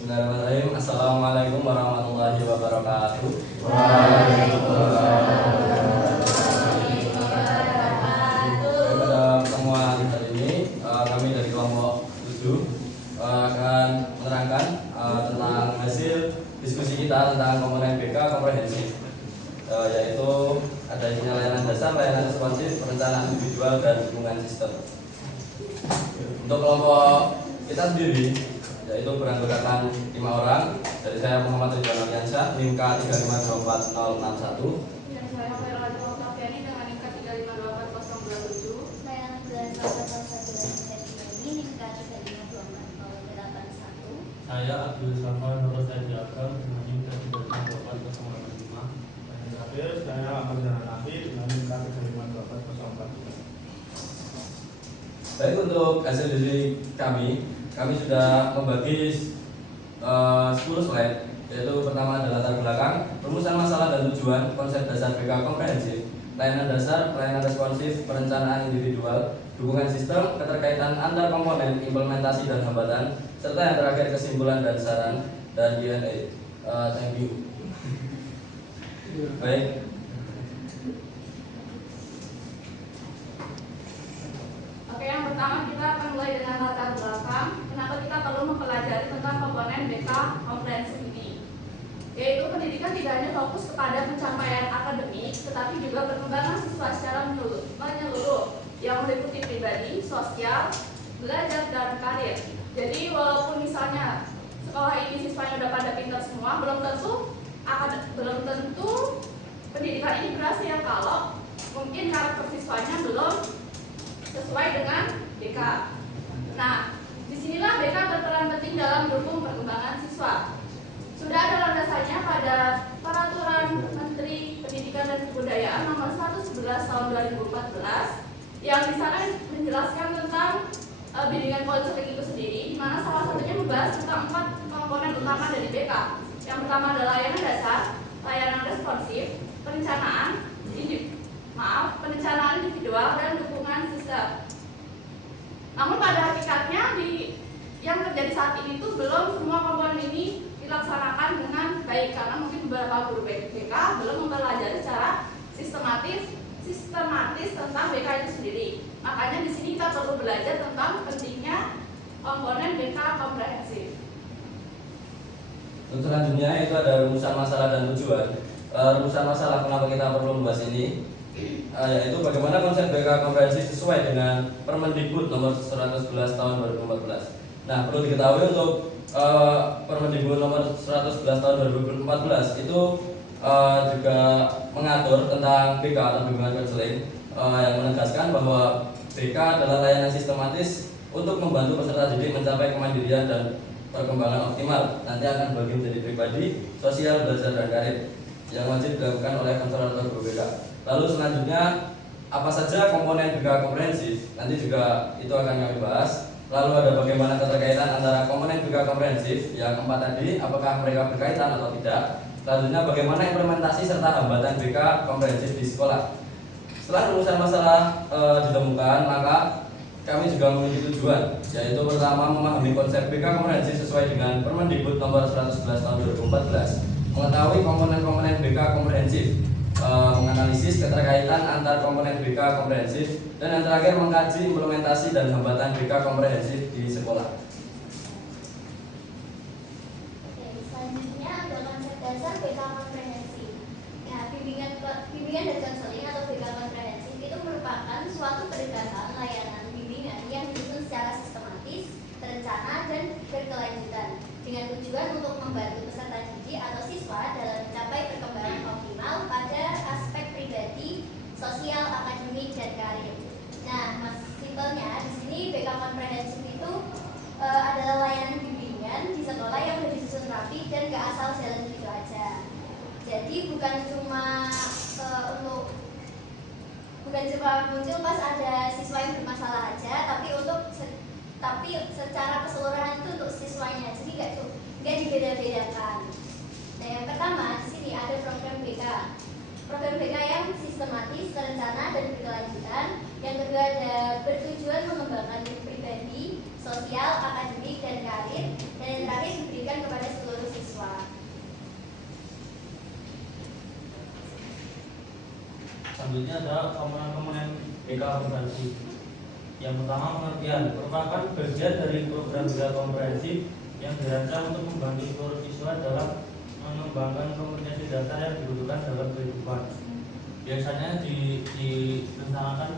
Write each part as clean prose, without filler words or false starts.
Bismillahirrahmanirrahim. Assalamualaikum warahmatullahi wabarakatuh. Waalaikumsalam. Pada pertemuan hari ini kami dari kelompok 7 akan menerangkan tentang hasil diskusi kita tentang komponen BK komprehensif, yaitu ada isinya layanan dasar, layanan responsif, perencanaan individual, dan dukungan sistem. Untuk kelompok kita sendiri, yaitu beranggotakan 5 orang. Dari saya Muhammad Ridwan Aryansyah, NIM K3524061. Dan saya Vera Oktaviani dengan NIM K3524027. Saya Bulan ini NIM K3524081. Saya Abdul Samad Nur Sajjaka dengan NIM K3524085. Dan terakhir saya Ahmad Jalan Nafi dengan NIM K3524043. Baik, untuk hasil dari kami sudah membagi 10 slide, yaitu pertama adalah latar belakang, rumusan masalah dan tujuan, konsep dasar BK komprehensif, layanan dasar, layanan responsif, perencanaan individual, dukungan sistem, keterkaitan antar komponen, implementasi dan hambatan, serta yang terakhir kesimpulan dan saran, dan Q&A. Thank you. Baik. Oke, yang pertama kita akan mulai dengan latar belakang. Kenapa kita perlu mempelajari tentang komponen BK komprehensif ini? Yaitu pendidikan tidak hanya fokus kepada pencapaian akademik, tetapi juga perkembangan siswa secara menyeluruh yang meliputi pribadi, sosial, belajar, dan karir. Jadi walaupun misalnya sekolah ini siswanya udah pada pintar semua, belum tentu pendidikan ini berhasil kalau mungkin karakter siswanya belum sesuai dengan BK. Nah, disinilah BK berperan penting dalam mendukung perkembangan siswa. Sudah ada landasannya pada Peraturan Menteri Pendidikan dan Kebudayaan Nomor 111 Tahun 2014 yang di sana menjelaskan tentang bimbingan konseling itu sendiri, di mana salah satunya membahas tentang 4 komponen utama dari BK. Yang pertama adalah layanan dasar, layanan responsif, perencanaan individual, dan dukungan sistem. Namun pada hakikatnya yang terjadi saat ini tuh belum semua komponen ini dilaksanakan dengan baik, karena mungkin beberapa guru BK belum mempelajari secara sistematis tentang BK itu sendiri. Makanya di sini kita perlu belajar tentang pentingnya komponen BK komprehensif. Untuk selanjutnya itu ada rumusan masalah dan tujuan. Rumusan masalah, kenapa kita perlu membahas ini? Yaitu bagaimana konsep BK komprehensif sesuai dengan Permendikbud nomor 111 tahun 2014. Nah, perlu diketahui untuk Permendikbud nomor 111 tahun 2014 itu juga mengatur tentang BK atau bimbingan konseling, yang menegaskan bahwa BK adalah layanan sistematis untuk membantu peserta didik mencapai kemandirian dan perkembangan optimal. Nanti akan bagi menjadi pribadi, sosial, belajar, dan karir yang wajib dilakukan oleh konselor atau guru BK. Lalu selanjutnya, apa saja komponen BK komprehensif? Nanti juga itu akan kami bahas. Lalu ada bagaimana keterkaitan antara komponen BK komprehensif yang keempat tadi, apakah mereka berkaitan atau tidak? Selanjutnya, bagaimana implementasi serta hambatan BK komprehensif di sekolah? Setelah rumusan masalah ditemukan, maka kami juga memiliki tujuan, yaitu pertama memahami konsep BK komprehensif sesuai dengan Permendikbud nomor 111 tahun 2014, mengetahui komponen-komponen BK komprehensif, menganalisis keterkaitan antar komponen BK komprehensif, dan yang terakhir mengkaji implementasi dan hambatan BK komprehensif di sekolah. Oke, selanjutnya ada konsep dasar BK komprehensif. Nah, bimbingan dan konseling atau BK komprehensif itu merupakan suatu pendekatan layanan bimbingan yang disusun secara sistematis, terencana, dan berkelanjutan dengan tujuan untuk membantu peserta didik atau siswa dalam mencapai perkembangan optimal pada aspek pribadi, sosial, akademik, dan karir. Nah, simpelnya di sini BK komprehensif itu adalah layanan bimbingan di sekolah yang sudah disusun rapi dan gak asal jalan gitu aja. Jadi bukan cuma muncul pas ada siswa yang bermasalah aja, tapi secara keseluruhan itu untuk siswanya. Jadi nggak dibeda-bedakan. Nah, yang pertama di sini ada program BK. Program BK yang sistematis, terencana, dan berkelanjutan. Yang kedua ada bertujuan mengembangkan pribadi, sosial, akademik, dan karir. Dan yang terakhir diberikan kepada Selanjutnya adalah komponen-komponen BK komprehensif. Yang pertama, pengertian merupakan bagian dari program BK komprehensif yang dirancang untuk membantu seluruh siswa dalam mengembangkan kompetensi dasar yang dibutuhkan dalam kehidupan. Biasanya direncanakan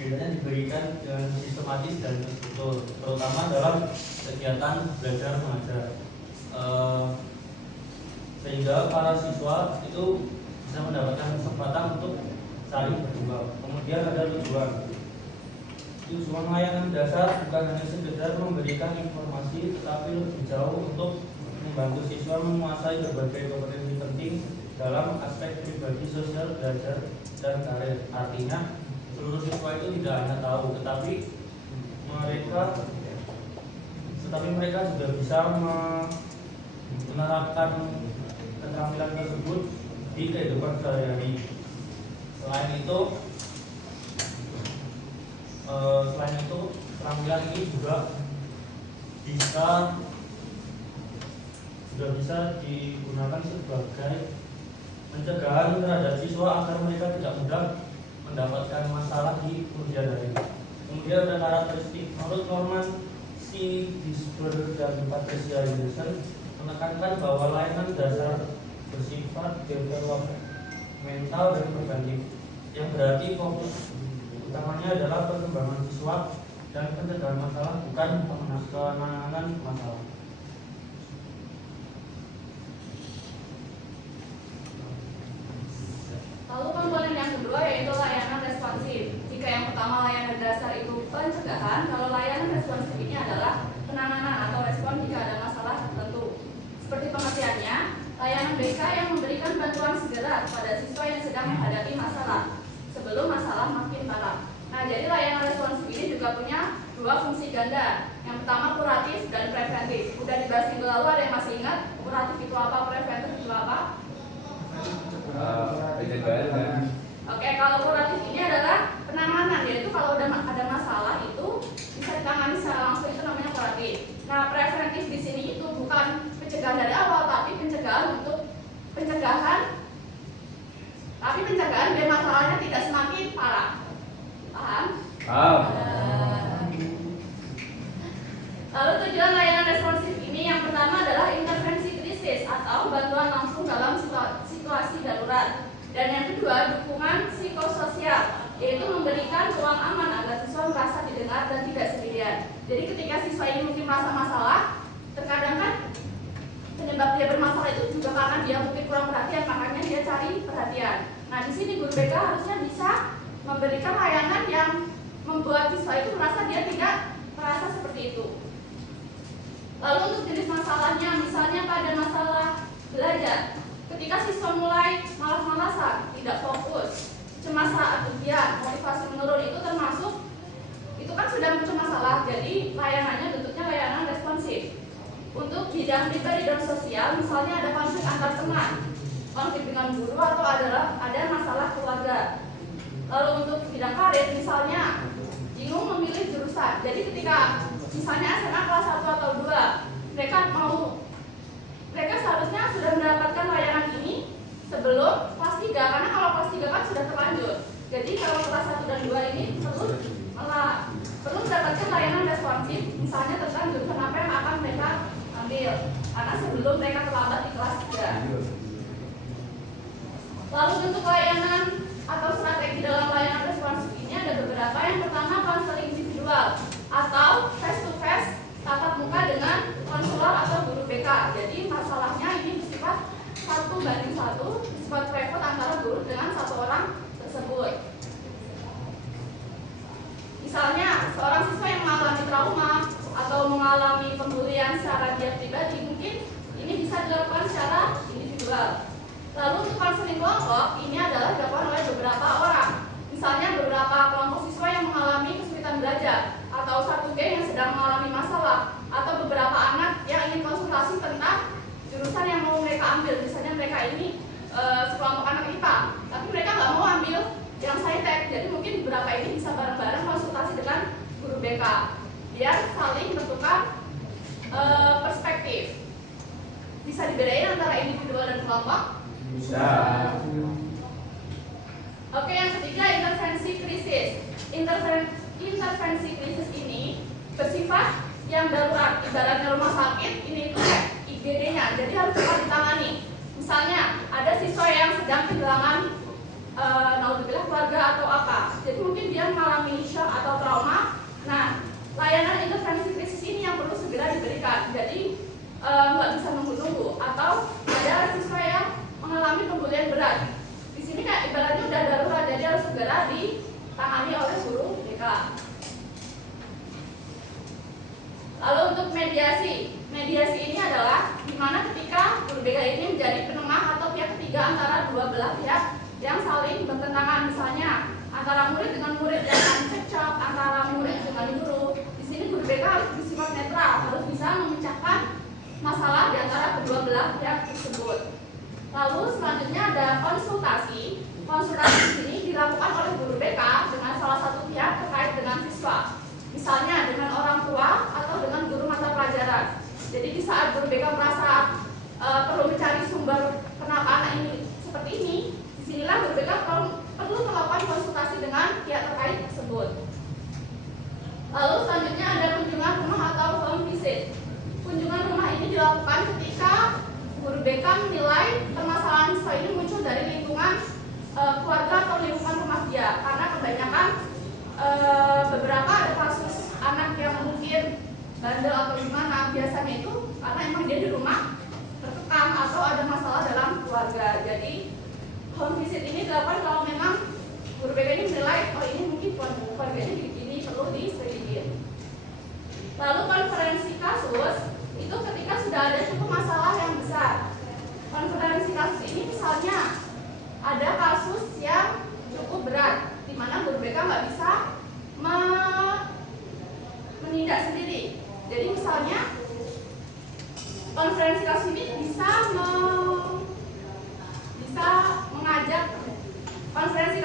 biasanya diberikan dengan sistematis dan terstruktur, terutama dalam kegiatan belajar mengajar, sehingga para siswa itu bisa mendapatkan kesempatan untuk saling berkembang. Kemudian ada tujuan. Tujuan layanan dasar bukan hanya sekedar memberikan informasi, tetapi lebih jauh untuk membantu siswa menguasai berbagai kompetensi penting dalam aspek pribadi, sosial, belajar, dan karir. Artinya, seluruh siswa itu tidak hanya tahu, tetapi mereka juga bisa menerapkan keterampilan tersebut di kehidupan sehari-hari. Selain itu, keterampilan ini juga bisa digunakan sebagai pencegahan terhadap siswa agar mereka tidak mudah mendapatkan masalah di kemudian hari. Kemudian ada karakteristik. Menurut Norman C. Disber dan Patricia Henderson menekankan bahwa layanan dasar bersifat developmental dan preventif, yang berarti fokus utamanya adalah perkembangan siswa dan pencegahan masalah, bukan penanganan masalah. Lalu komponen yang kedua yaitu layanan responsif. Jika yang pertama layanan dasar itu pencegahan, kalau layanan responsif ini adalah penanganan atau respon jika ada masalah tertentu. Seperti pengertiannya, layanan BK yang memberikan bantuan segera kepada siswa yang sedang menghadapi masalah sebelum masalah makin parah. Nah, jadi layanan responsif ini juga punya dua fungsi ganda. Yang pertama kuratif dan preventif. Udah dibahas minggu lalu, ada yang masih ingat kuratif itu apa, preventif itu apa? Oke, kalau kuratif ini adalah penanganan, yaitu kalau ada masalah itu bisa ditangani secara langsung, itu namanya kuratif. Nah, preventif di sini itu bukan pencegahan dari awal, tapi pencegahan biar masalahnya tidak semakin parah. Paham? Lalu tujuan layanan responsif ini yang pertama adalah intervensi krisis atau bantuan langsung dalam situasi darurat. Dan yang kedua, dukungan psikososial, yaitu memberikan ruang aman agar siswa merasa didengar dan tidak sendirian. Jadi ketika siswa ini mungkin merasa masalah, terkadang kan penyebab dia bermasalah itu juga karena dia mungkin kurang perhatian, makanya dia cari perhatian. Nah, di sini guru BK harusnya bisa memberikan layanan yang membuat siswa itu merasa dia tidak merasa seperti itu. Lalu untuk jenis masalahnya, misalnya pada masalah belajar, ketika siswa mulai malas-malasan, tidak fokus, cemas saat ujian, motivasi menurun, itu termasuk, itu kan sudah muncul masalah. Jadi layanannya bentuknya layanan responsif. Untuk bidang pribadi dan sosial, misalnya ada konflik antar teman, konflik dengan guru, atau ada masalah keluarga. Lalu untuk bidang karir, misalnya bingung memilih jurusan. Jadi ketika misalnya SMA kelas 1 atau 2, mereka seharusnya sudah mendapatkan layanan ini sebelum kelas 3, karena kalau kelas 3 kan sudah terlanjur. Jadi kalau kelas 1 dan 2 ini perlu mendapatkan layanan responsif, misalnya tentang jurusan apa yang akan mereka ambil, karena sebelum mereka terlambat di kelas 3. Lalu bentuk layanan atau strategi dalam layanan responsif ini ada beberapa. Yang pertama, konseling individual atau face to face, tatap muka dengan konselor atau guru BK. Jadi masalahnya ini bersifat 1:1, bersifat private antara guru dengan satu orang tersebut. Misalnya seorang siswa yang mengalami trauma atau mengalami pembulian secara dia pribadi, mungkin ini bisa dilakukan secara individual. Lalu untuk konseling kelompok ini adalah dilakukan oleh beberapa orang. Misalnya beberapa kelompok siswa yang mengalami kesulitan belajar, atau satu geng yang sedang mengalami masalah, atau beberapa anak yang ingin konsultasi tentang jurusan yang mau mereka ambil. Misalnya mereka ini sekelompok anak IPA, tapi mereka nggak mau ambil yang saintek. Jadi mungkin beberapa ini bisa bareng-bareng konsultasi dengan guru BK, biar saling bertukar perspektif. Bisa dibedain antara individual dan kelompok. Bisa. Oke, yang ketiga intervensi krisis. Intervensi krisis ini bersifat yang darurat, ibaratnya rumah sakit ini tuh IGD-nya, jadi harus cepat ditangani. Misalnya ada siswa yang sedang kehilangan naudzubillah keluarga atau apa, jadi mungkin dia mengalami shock atau trauma. Nah, layanan intervensi krisis ini yang perlu segera diberikan, jadi nggak bisa nunggu-nunggu. Atau ada siswa yang mengalami pembulian berat, di sini kayak ibaratnya udah darurat, jadi harus segera ditangani oleh guru BK. Lalu untuk mediasi ini adalah dimana ketika guru BK ini menjadi penengah atau pihak ketiga antara dua belah pihak yang saling bertentangan, misalnya antara murid dengan murid yang saling cekcok, antara murid dengan guru. Di sini guru BK harus bersifat netral, harus bisa memecahkan masalah di antara kedua belah pihak tersebut. Lalu selanjutnya ada konsultasi. Konsultasi di sini dilakukan oleh guru BK dengan salah satu pihak terkait dengan siswa. Misalnya dengan orang tua atau dengan guru mata pelajaran. Jadi di saat guru BK merasa perlu mencari sumber kenapa anak ini seperti ini, disinilah guru BK perlu melakukan konsultasi dengan pihak terkait tersebut. Lalu selanjutnya ada kunjungan rumah atau home visit. Kunjungan rumah ini dilakukan ketika guru BK menilai permasalahan siswa ini muncul dari lingkungan keluarga atau lingkungan rumah dia, karena kebanyakan beberapa ada kasus anak yang mungkin bandel atau gimana, biasanya itu karena emang dia di rumah terkekang atau ada masalah dalam keluarga. Jadi home visit ini dilakukan kalau memang guru BK ini menilai oh ini mungkin keluarganya ini perlu diselidikin. Lalu konferensi kasus itu ketika sudah ada cukup masalah yang besar. Konferensi kasus ini misalnya ada kasus yang cukup berat, di mana guru BK nggak bisa menindak sendiri. Jadi misalnya konferensi kasus ini bisa mengajak konferensi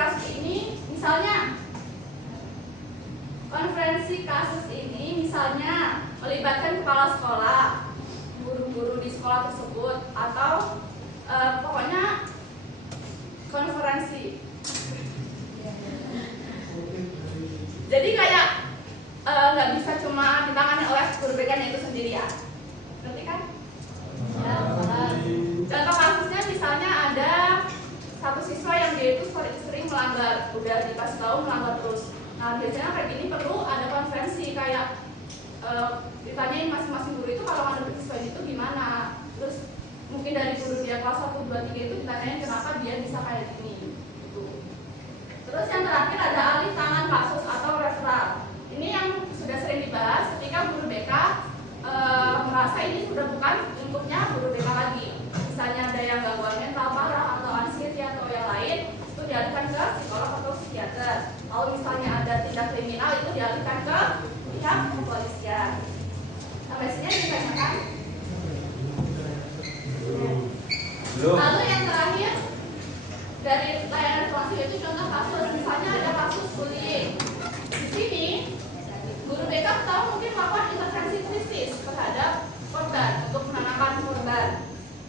kasus ini misalnya melibatkan kepala sekolah, guru-guru di sekolah tersebut, atau pokoknya konferensi. Jadi kayak nggak bisa cuma ditangani oleh guru BK-nya itu sendiri ya. Ngerti kan? Ya, contoh kasusnya misalnya ada satu siswa yang dia itu sering melanggar, udah dikasih tahu melanggar terus. Nah biasanya kayak gini perlu ada konferensi kayak ditanyain masing-masing guru itu kalau ada siswa itu gimana. Terus mungkin dari guru dia kelas 1, 2, 3 itu ditanyain kenapa dia bisa kayak gini. Gitu. Terus yang terakhir ada alih tangan kasus atau referral. Ini yang sudah sering dibahas ketika guru BK merasa ini sudah bukan lingkupnya guru BK lagi. Misalnya ada yang gangguan mental parah atau anxiety atau yang lain, itu dialihkan ke psikolog atau psikiater. Kalau misalnya ada tindak kriminal itu dialihkan ke pihak kepolisian. Sampai sini ditanyakan. Lalu yang terakhir dari layanan informasi itu contoh kasus, misalnya ada kasus bullying. Di sini guru BK tahu mungkin melakukan intervensi krisis terhadap korban untuk menenangkan korban.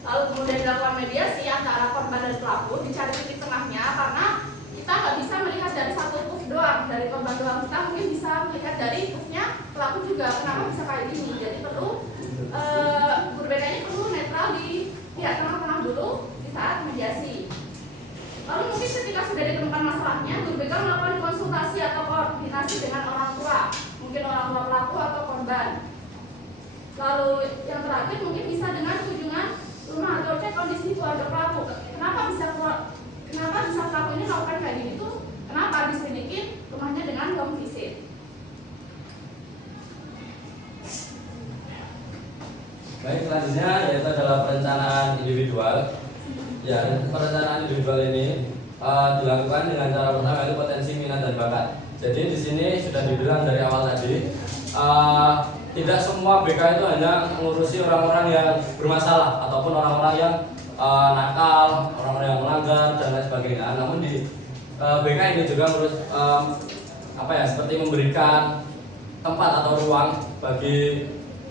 Lalu kemudian dilakukan mediasi antara korban dan pelaku, dicari titik tengahnya, karena kita nggak bisa melihat dari satu proof doang, dari korban doang. Kita mungkin bisa melihat dari proofnya pelaku juga, kenapa bisa kayak gini. Jadi perlu guru BK ini perlu netral di pihak tengah-tengah dulu di saat mediasi. Lalu mungkin ketika sudah ditemukan masalahnya, guru BK melakukan konsultasi atau koordinasi dengan orang tua, mungkin orang tua pelaku atau korban. Lalu yang terakhir mungkin bisa dengan kunjungan rumah atau cek kondisi keluarga pelaku. Kenapa bisa pelaku ini melakukan kayak gini tuh? Kenapa diselidikin rumahnya dengan home visit? Baik, selanjutnya yaitu adalah perencanaan individual. Ya, perencanaan individual ini dilakukan dengan cara pertama yaitu potensi minat dan bakat. Jadi di sini sudah dibilang dari awal tadi, tidak semua BK itu hanya mengurusi orang-orang yang bermasalah ataupun orang-orang yang nakal, orang-orang yang melanggar dan lain sebagainya. Namun di BK ini juga seperti memberikan tempat atau ruang bagi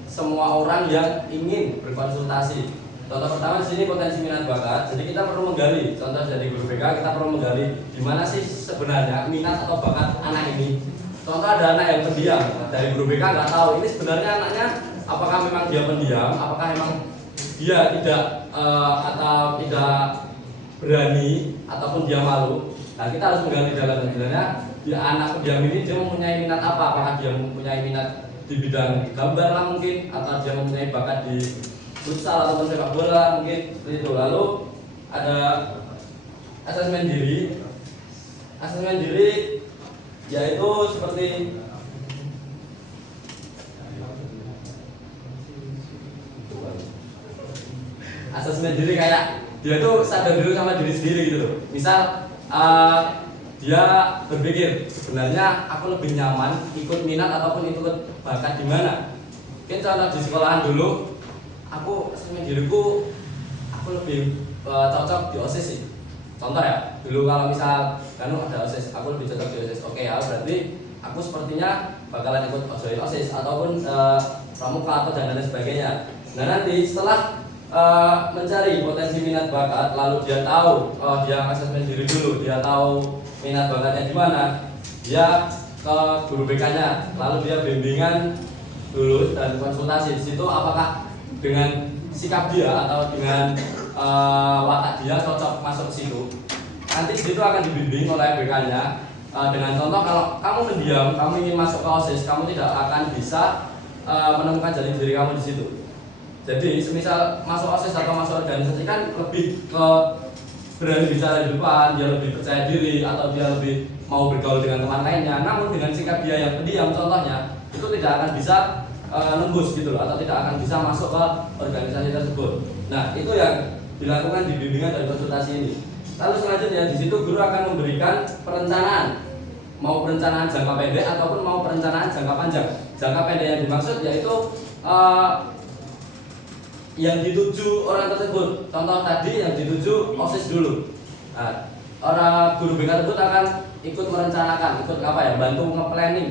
semua orang yang ingin berkonsultasi Contoh pertama di sini potensi minat bakat. Jadi kita perlu menggali. Contoh dari guru BK, kita perlu menggali di mana sih sebenarnya minat atau bakat anak ini. Contoh ada anak yang pendiam, dari guru BK nggak tahu ini sebenarnya anaknya apakah memang dia pendiam, apakah memang dia tidak atau tidak berani ataupun dia malu. Nah kita harus menggali dalam sebenarnya dia anak pendiam ini dia mempunyai minat apa? Apakah dia mempunyai minat di bidang gambar lah mungkin, atau dia mempunyai bakat di futsal ataupun sepak bola mungkin seperti itu. Lalu ada asesmen diri. Asesmen diri yaitu seperti asesmen diri kayak dia tuh sadar dulu sama diri sendiri gitu loh. Misal dia berpikir sebenarnya aku lebih nyaman ikut minat ataupun ikut bakat di mana. Mungkin contoh di sekolahan dulu aku asesmen diriku aku lebih cocok di OSIS sih. Contoh ya, dulu kalau misal kan ada OSIS, aku lebih cocok di OSIS. Oke ya, berarti aku sepertinya bakalan ikut OSIS ataupun pramuka atau dan lain sebagainya. Nah nanti setelah mencari potensi minat bakat, lalu dia tahu dia asesmen diri dulu, dia tahu minat bakatnya di mana, dia ke guru BK-nya, lalu dia bimbingan dulu dan konsultasi di situ apakah dengan sikap dia atau dengan watak dia cocok masuk ke situ. Nanti di situ akan dibimbing oleh BK-nya dengan contoh kalau kamu mendiam, kamu ingin masuk ke OSIS, kamu tidak akan bisa menemukan jati diri kamu di situ. Jadi semisal masuk OSIS atau masuk organisasi kan lebih ke berani bicara di depan, dia lebih percaya diri atau dia lebih mau bergaul dengan teman lainnya. Namun dengan sikap dia yang pendiam contohnya itu tidak akan bisa nembus gitu loh, atau tidak akan bisa masuk ke organisasi tersebut. Nah itu yang dilakukan di bimbingan dan konsultasi ini. Lalu selanjutnya di situ guru akan memberikan perencanaan, mau perencanaan jangka pendek ataupun mau perencanaan jangka panjang. Jangka pendek yang dimaksud yaitu yang dituju orang tersebut. Contoh tadi yang dituju OSIS dulu. Nah, orang guru BK tersebut akan ikut merencanakan, ikut apa ya, bantu nge-planning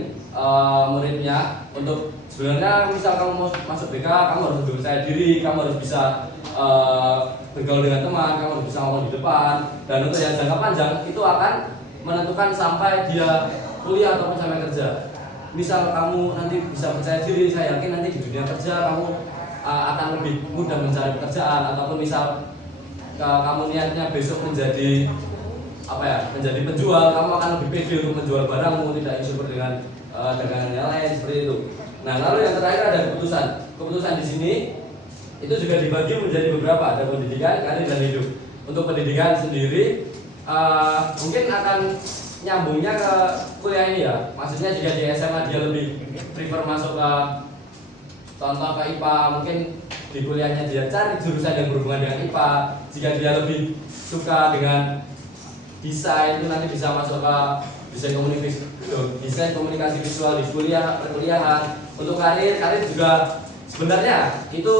muridnya untuk sebenarnya misal kamu mau masuk BK, kamu harus percaya diri, kamu harus bisa bergaul dengan teman, kamu harus bisa ngomong di depan. Dan untuk yang jangka panjang itu akan menentukan sampai dia kuliah ataupun sampai kerja. Misal kamu nanti bisa percaya diri, saya yakin nanti di dunia kerja kamu akan lebih mudah mencari pekerjaan, ataupun misal kamu niatnya besok menjadi apa ya, menjadi penjual, kamu akan lebih pede untuk menjual barangmu, tidak insecure dengan dagangan yang lain seperti itu. Nah lalu yang terakhir ada keputusan. Keputusan di sini itu juga dibagi menjadi beberapa, ada pendidikan, karir dan hidup. Untuk pendidikan sendiri mungkin akan nyambungnya ke kuliah ini ya. Maksudnya jika di SMA dia lebih prefer masuk ke contoh ke IPA, mungkin di kuliahnya dia cari jurusan yang berhubungan dengan IPA. Jika dia lebih suka dengan desain, itu nanti bisa masuk ke desain komunikasi visual di perkuliahan. Untuk karir juga sebenarnya itu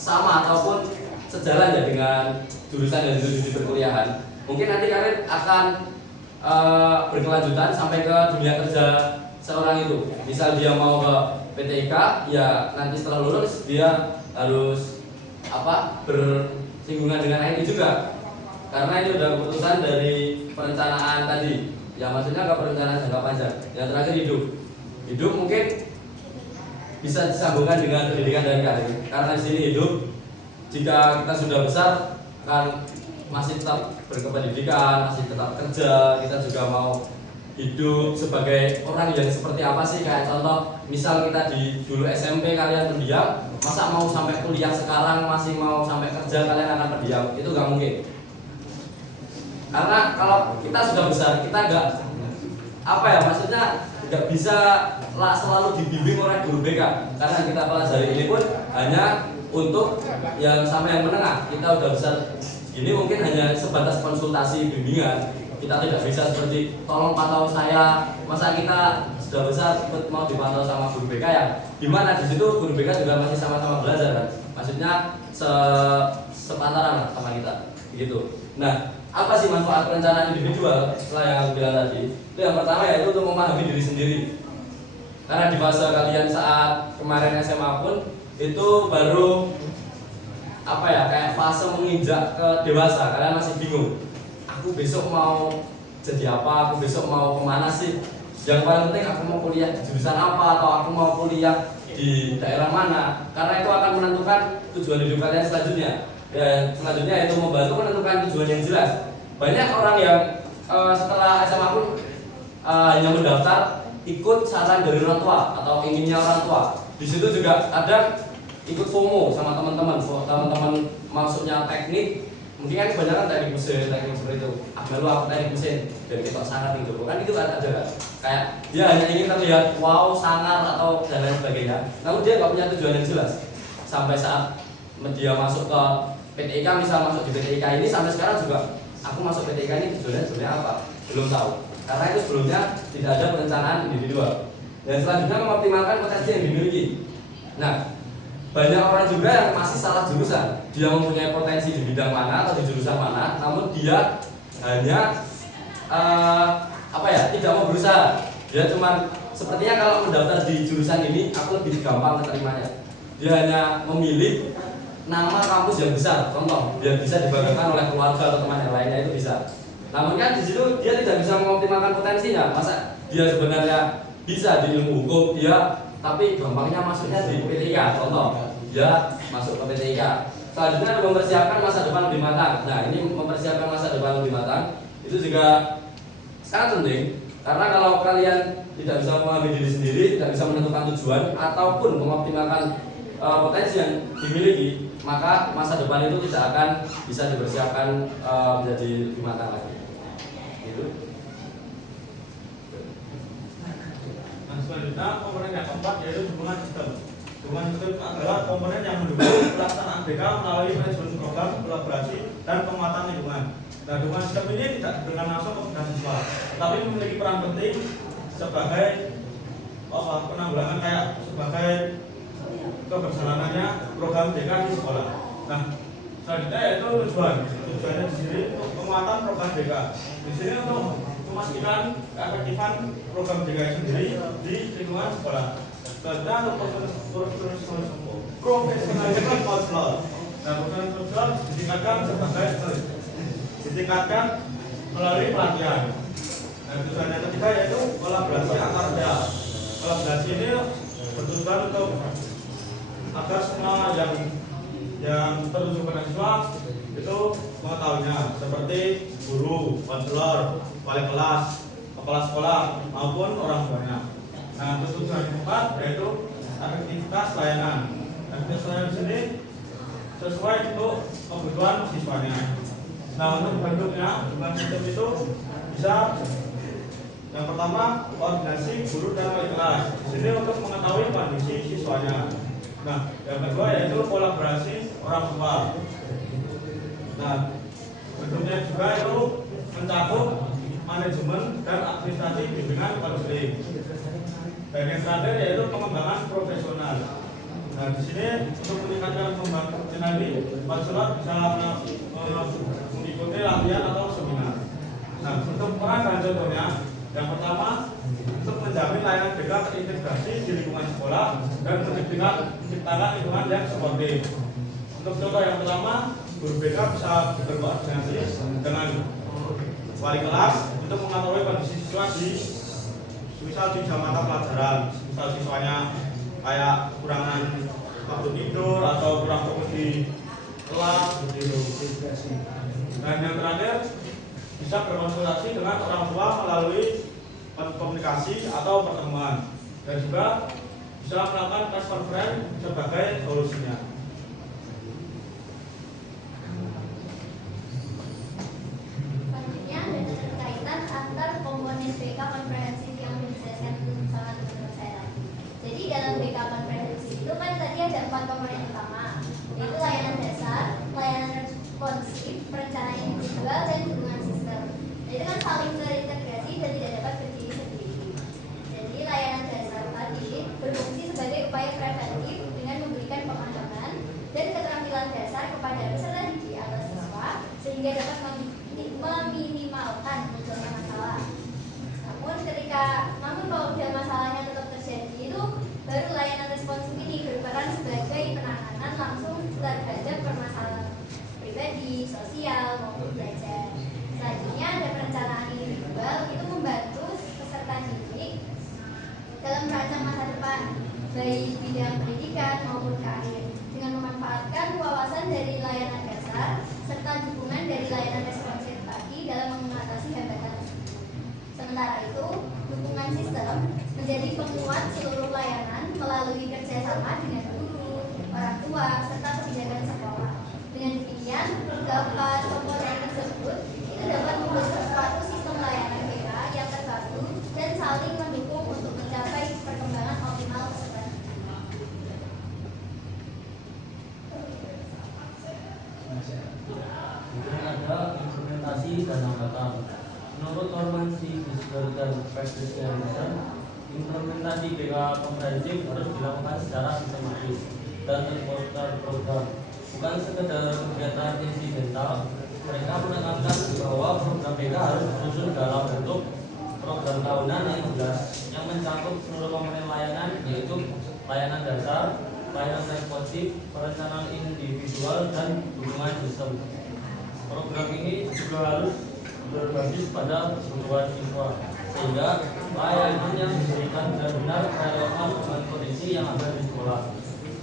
sama ataupun sejalan ya dengan jurusan yang dituju di perkuliahan. Mungkin nanti karir akan berkelanjutan sampai ke dunia kerja seorang itu. Misal dia mau ke PTIK, ya nanti setelah lulus dia harus bersinggungan dengan IT juga. Karena ini udah keputusan dari perencanaan tadi. Ya maksudnya ke perencanaan jangka panjang. Yang terakhir hidup. Hidup mungkin bisa disambungkan dengan pendidikan dan karir. Karena di sini hidup, jika kita sudah besar kan masih tetap berkependidikan, masih tetap kerja, kita juga mau hidup sebagai orang yang seperti apa sih? Kayak contoh, misal kita dulu SMP kalian pendiam, masa mau sampai kuliah sekarang masih mau sampai kerja kalian akan pendiam? Itu gak mungkin. Karena kalau kita sudah besar, kita gak maksudnya gak bisa selalu dibimbing oleh guru BK. Karena kita pelajari ini pun hanya untuk yang sampai yang menengah. Kita udah besar gini mungkin hanya sebatas konsultasi bimbingan. Kita tidak bisa seperti tolong pantau saya, masa kita sudah besar ikut mau dipantau sama guru BK ya. Dimana di situ guru BK juga masih sama-sama belajar kan. Maksudnya sepantaran lah sama kita gitu. Nah, apa sih manfaat perencanaan individual setelah yang aku bilang tadi? Itu yang pertama yaitu untuk memahami diri sendiri. Karena di fase kalian saat kemarin SMA pun itu baru apa ya, kayak fase menginjak ke dewasa, kalian masih bingung. Aku besok mau jadi apa? Aku besok mau kemana sih? Yang paling penting aku mau kuliah di jurusan apa, atau aku mau kuliah di daerah mana? Karena itu akan menentukan tujuan hidup kalian selanjutnya. Dan selanjutnya itu membantu menentukan tujuan yang jelas. Banyak orang yang setelah SMA pun hanya mendaftar ikut saran dari orang tua atau inginnya orang tua. Di situ juga ada ikut FOMO sama teman-teman. Teman-teman maksudnya teknik, mungkin kan kebanyakan teknik mesin, teknik seperti itu. Lu aku teknik mesin dan kita sangat itu, kan itu ada kan. Kayak dia hanya ingin terlihat wow, sangar atau dan lain sebagainya. Namun dia nggak punya tujuan yang jelas. Sampai saat dia masuk ke PTIK, misal masuk di PTIK ini, sampai sekarang juga aku masuk PTIK ini tujuannya sebenarnya apa? Belum tahu. Karena itu sebelumnya tidak ada perencanaan individual. Dan selanjutnya mengoptimalkan potensi yang dimiliki. Nah, banyak orang juga yang masih salah jurusan. Dia mempunyai potensi di bidang mana atau di jurusan mana, namun dia hanya tidak mau berusaha. Dia cuma sepertinya kalau mendaftar di jurusan ini aku lebih gampang keterimanya. Dia hanya memilih nama kampus yang besar, contoh, biar bisa dibanggakan oleh keluarga atau teman yang lainnya, itu bisa. Namun kan di situ dia tidak bisa mengoptimalkan potensinya. Masa dia sebenarnya bisa di ilmu hukum, dia tapi gampangnya masuknya di PTIK, contoh, dia masuk ke PTIK. Selanjutnya mempersiapkan masa depan lebih matang. Nah, ini mempersiapkan masa depan lebih matang itu juga sangat penting, karena kalau kalian tidak bisa memahami diri sendiri, tidak bisa menentukan tujuan ataupun mengoptimalkan potensi yang dimiliki, maka masa depan itu tidak akan bisa dipersiapkan menjadi lebih matang lagi. Gitu. Nah, selanjutnya komponen yang keempat yaitu dukungan sistem. Dukungan sistem adalah komponen yang mendukung pelaksanaan BK melalui manajemen program, kolaborasi, dan penguatan lingkungan. Nah, dukungan sistem ini tidak diberikan langsung kepada siswa, tapi memiliki peran penting sebagai penanggulangan, kayak sebagai keberjalanannya program BK di sekolah. Nah, selanjutnya yaitu tujuannya di sini untuk penguatan program BK. Di sini untuk memastikan keefektifan program BK sendiri di lingkungan sekolah. Selanjutnya untuk profesionalisme konselor. Nah, profesionalisme konselor ditingkatkan melalui pelatihan. Nah, tujuan yang ketiga yaitu kolaborasi antar pihak. Kolaborasi ini bertujuan untuk agar semua yang tertuju pada siswa itu mengetahuinya, seperti guru, konselor, wali kelas, kepala sekolah maupun orang tuanya. Nah, tujuan yang keempat yaitu efektivitas layanan. Efektivitas layanan di sini sesuai untuk kebutuhan siswanya. Nah, untuk bentuknya dukungan sistem itu bisa yang pertama koordinasi guru dan wali kelas. Di sini untuk mengetahui kondisi siswanya. Nah, yang kedua yaitu kolaborasi orang tua. Nah, bentuknya juga itu mencakup manajemen dan administrasi bimbingan konseling. Dan yang terakhir yaitu pengembangan profesional. Nah, di sini untuk meningkatkan pengembangan ini, konselor bisa mengikuti latihan atau seminar. Nah, untuk peran dan contohnya, yang pertama untuk menjamin layanan BK terintegrasi di lingkungan sekolah dan menciptakan lingkungan yang suportif. Untuk contoh yang pertama, guru BK bisa berkoordinasi dengan wali kelas untuk mengetahui kondisi siswa misal di jam mata pelajaran, misal siswanya kayak kurangan waktu tidur atau kurang fokus di kelas begitu. Dan yang terakhir bisa berkonsultasi dengan orang tua melalui komunikasi atau pertemuan, dan juga bisa melakukan tes konferensi sebagai solusinya. Selanjutnya ada keterkaitan antar komponen BK komprehensif yang dijelaskan sama teman-teman saya. Jadi dalam BK komprehensif itu kan tadi ada 4 komponen utama, yaitu layanan dasar, layanan responsif, perencanaan individual, dan dukungan sistem. Nah, itu kan saling terintegrasi dan tidak dapat berdiri sendiri. Jadi layanan dasar tadi berfungsi sebagai upaya preventif dengan memberikan pemahaman dan keterampilan dasar kepada peserta didik atau siswa sehingga dapat meminimalkan munculnya masalah. Namun kalau bila masalahnya tetap terjadi, itu baru layanan responsif ini berperan sebagai penanganan langsung terhadap permasalahan baik bidang pendidikan maupun karir, dengan memanfaatkan wawasan dari layanan dasar serta dukungan dari layanan responsif tadi dalam mengatasi hambatan tersebut. Sementara itu, dukungan sistem menjadi penguat seluruh layanan melalui kerjasama dengan guru, orang tua, serta kebijakan sekolah. Dengan demikian, keempat komponen tersebut itu dapat membentuk suatu sistem layanan BK yang terpadu dan saling mendukung untuk mencapai perkembangan optimal peserta. Kemudian ada implementasi dan hambatan. Menurut Normansi Discovery dan Practitioner, implementasi BK komprehensif harus dilakukan secara sistematis dan terprogram, bukan sekedar kegiatan insidental. Mereka menekankan bahwa program BK harus disusun dalam bentuk program tahunan yang jelas, yang mencakup seluruh komponen layanan, yaitu layanan dasar, layanan responsif, perencanaan individual, dan dukungan sistem. Program ini juga harus berbasis pada kebutuhan siswa, sehingga layanan yang diberikan benar-benar relevan dengan kondisi yang ada di sekolah.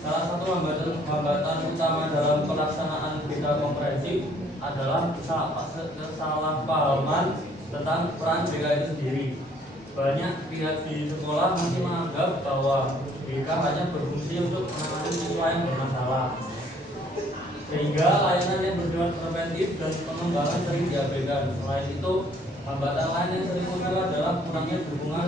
Salah satu hambatan utama dalam pelaksanaan BK komprehensif adalah kesalahpahaman tentang peran BK itu sendiri. Banyak pihak di sekolah masih menganggap bahwa BK hanya berfungsi untuk menangani siswa yang bermasalah, sehingga layanan yang bersifat preventif dan pengembangan sering diabaikan. Selain itu, hambatan lain yang sering muncul adalah kurangnya dukungan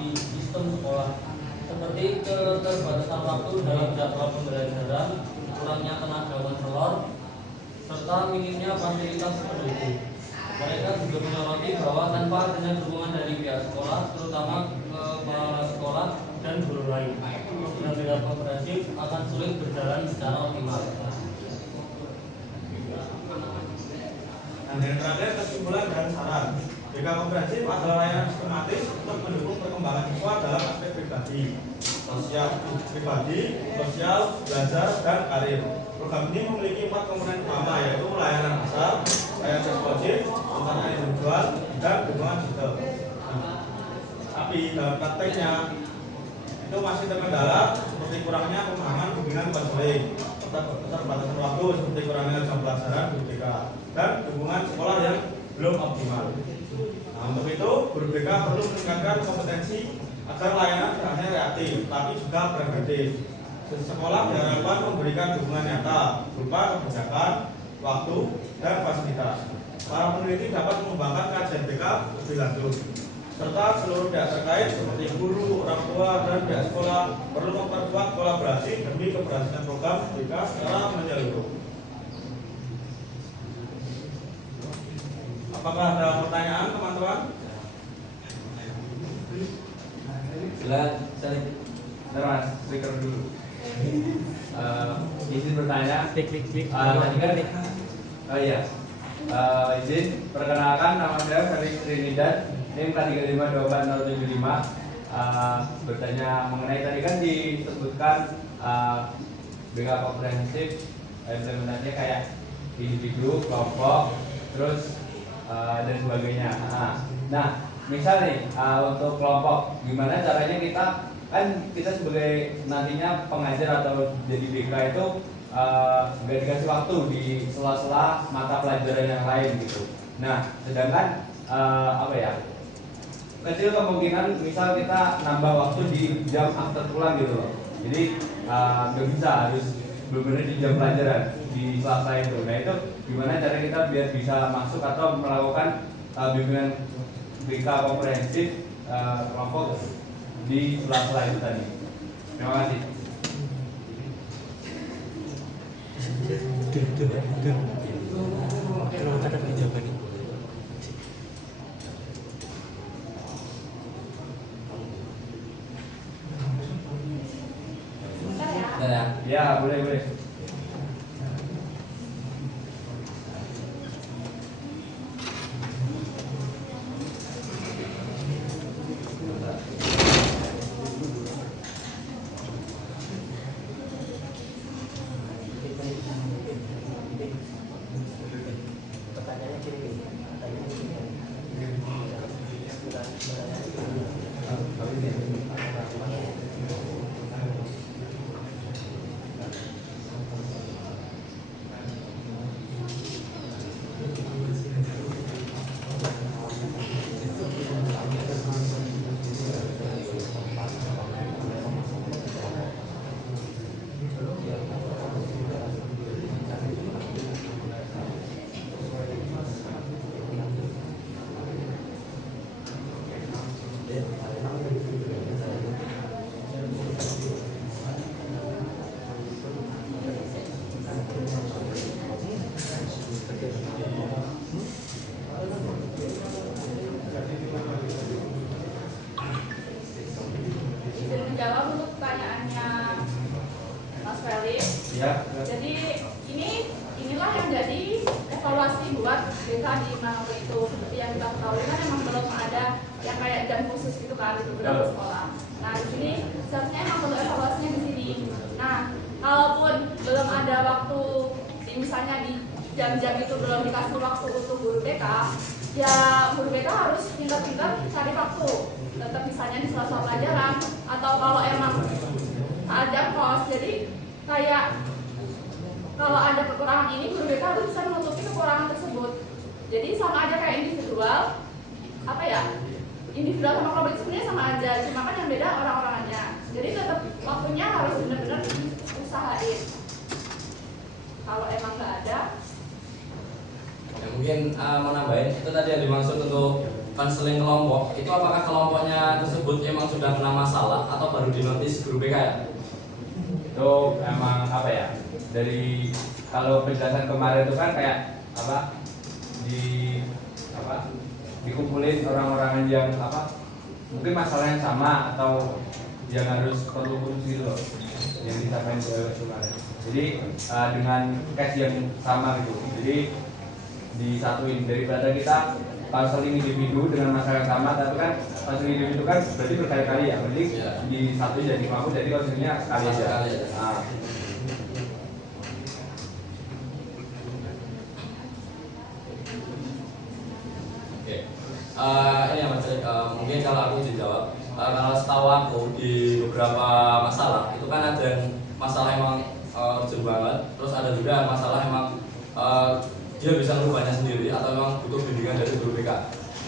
di sistem sekolah, seperti keterbatasan waktu dalam jadwal pembelajaran, kurangnya tenaga konselor, serta minimnya fasilitas pendukung. Mereka juga menyoroti bahwa tanpa adanya dukungan dari pihak sekolah, terutama kepala sekolah dan guru lain, program BK komprehensif akan sulit berjalan secara optimal. Dan yang terakhir, kesimpulan dan saran. BK komprehensif adalah layanan sistematis untuk mendukung perkembangan siswa dalam aspek pribadi, sosial, belajar, dan karir. Program ini memiliki 4 komponen utama, yaitu layanan dasar, layanan responsif, perencanaan individual, dan dukungan sistem. Tapi dalam prakteknya itu masih terkendala seperti kurangnya pemahaman bimbingan konseling, keterbatasan waktu seperti kurangnya jam pelajaran guru BK, dan dukungan sekolah yang belum optimal. Nah, untuk itu guru BK perlu meningkatkan kompetensi agar layanan tidak hanya reaktif, tapi juga preventif. Sekolah diharapkan memberikan dukungan nyata berupa kebijakan, waktu, dan fasilitas. Para peneliti dapat mengembangkan kajian BK lebih lanjut, serta seluruh pihak terkait seperti guru, orang tua, dan pihak sekolah perlu memperkuat kolaborasi demi keberhasilan program BK secara menyeluruh. Apakah ada pertanyaan, teman-teman? Silakan, Mas, speaker dulu. Izin bertanya. Tadi kan, oh iya, izin perkenalkan, nama saya Ferry Trinidad, NIM K3524075. Bertanya mengenai tadi kan disebutkan BK komprehensif implementasinya kayak individu, kelompok, terus dan sebagainya. Nah, misal nih untuk kelompok, gimana caranya kita sebagai nantinya pengajar atau jadi BK itu nggak dikasih waktu di sela-sela mata pelajaran yang lain gitu. Nah, sedangkan kecil kemungkinan misal kita nambah waktu di jam after pulang gitu loh. Jadi nggak bisa, harus benar-benar di jam pelajaran di Selasa itu. Nah, itu gimana cara kita biar bisa masuk atau melakukan bimbingan BK komprehensif kelompok di sela-sela itu tadi. Terima kasih. Ya, boleh. Ya. Jadi inilah yang jadi evaluasi buat BK di Manado itu. Seperti yang kita ketahui kan emang belum ada yang kayak jam khusus gitu kan di beberapa sekolah. Nah di sini seharusnya emang perlu evaluasinya di sini. Nah kalaupun belum ada waktu, misalnya di jam-jam itu belum dikasih waktu untuk guru BK, ya guru BK harus pintar-pintar cari waktu. Tetap misalnya di sela-sela pelajaran, atau kalau emang saat jam kos, jadi kayak kalau ada kekurangan ini, guru BK harus bisa menutupi kekurangan tersebut. Jadi sama aja kayak individual, apa ya? Individual sama kelompok itu sebenarnya sama aja, cuma kan yang beda orang-orangnya. Jadi tetap waktunya harus benar-benar usahain. Kalau emang nggak ada, ya, mungkin mau nambahin itu tadi yang dimaksud untuk konseling kelompok. Itu apakah kelompoknya tersebut emang sudah kena masalah atau baru dinotis guru BK ya? Itu emang apa ya, dari kalau penjelasan kemarin itu kan kayak apa dikumpulin orang-orang yang apa mungkin masalah yang sama atau yang harus perlu kursus gitu loh yang disampaikan kemarin. Jadi dengan case yang sama gitu, jadi disatuin daripada kita konseling individu dengan masalah yang sama, tapi kan konseling individu kan berarti berkali-kali ya, berarti di satu jadi aku jadi konselingnya sekali aja. Nah. Oke. Ini ya Mas, mungkin kalau aku dijawab, kalau setahu aku di beberapa masalah itu kan ada yang masalah emang urgent banget, terus ada juga masalah emang dia bisa merubahnya sendiri atau memang butuh bimbingan dari guru BK.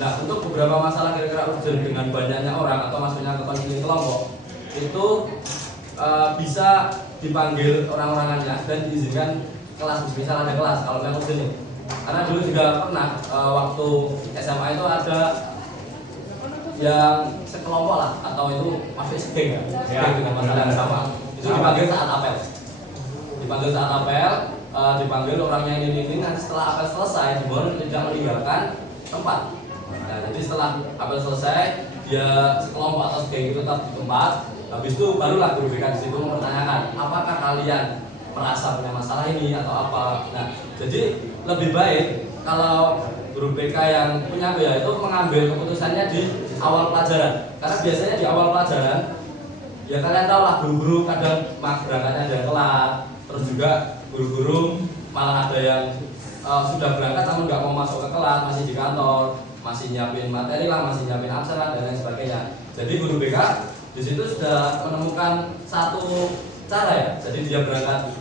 Nah, untuk beberapa masalah kira-kira urgent dengan banyaknya orang atau masuknya ke konseling kelompok itu bisa dipanggil orang-orangannya dan diizinkan kelas, misal ada kelas kalau memang urgent nih. Karena dulu juga pernah waktu SMA itu ada yang sekelompok lah atau itu masuk segeng ya, dengan masalah yang sama. Itu dipanggil saat apel. Dipanggil saat apel, dipanggil orangnya ini nanti setelah apel selesai baru tidak meninggalkan tempat. Nah, jadi setelah apel selesai dia sekelompok atau segeng itu tetap di tempat. Habis itu barulah guru BK di situ mempertanyakan apakah kalian merasa punya masalah ini atau apa. Nah, jadi lebih baik kalau guru BK yang punya ya itu mengambil keputusannya di awal pelajaran. Karena biasanya di awal pelajaran ya kalian tahu lah guru-guru kadang berangkatnya ada telat, terus juga guru-guru malah ada yang sudah berangkat namun nggak mau masuk ke kelas, masih di kantor, masih nyiapin materi lah, masih nyiapin absen lah dan lain sebagainya. Jadi guru BK di situ sudah menemukan satu cara ya. Jadi dia berangkat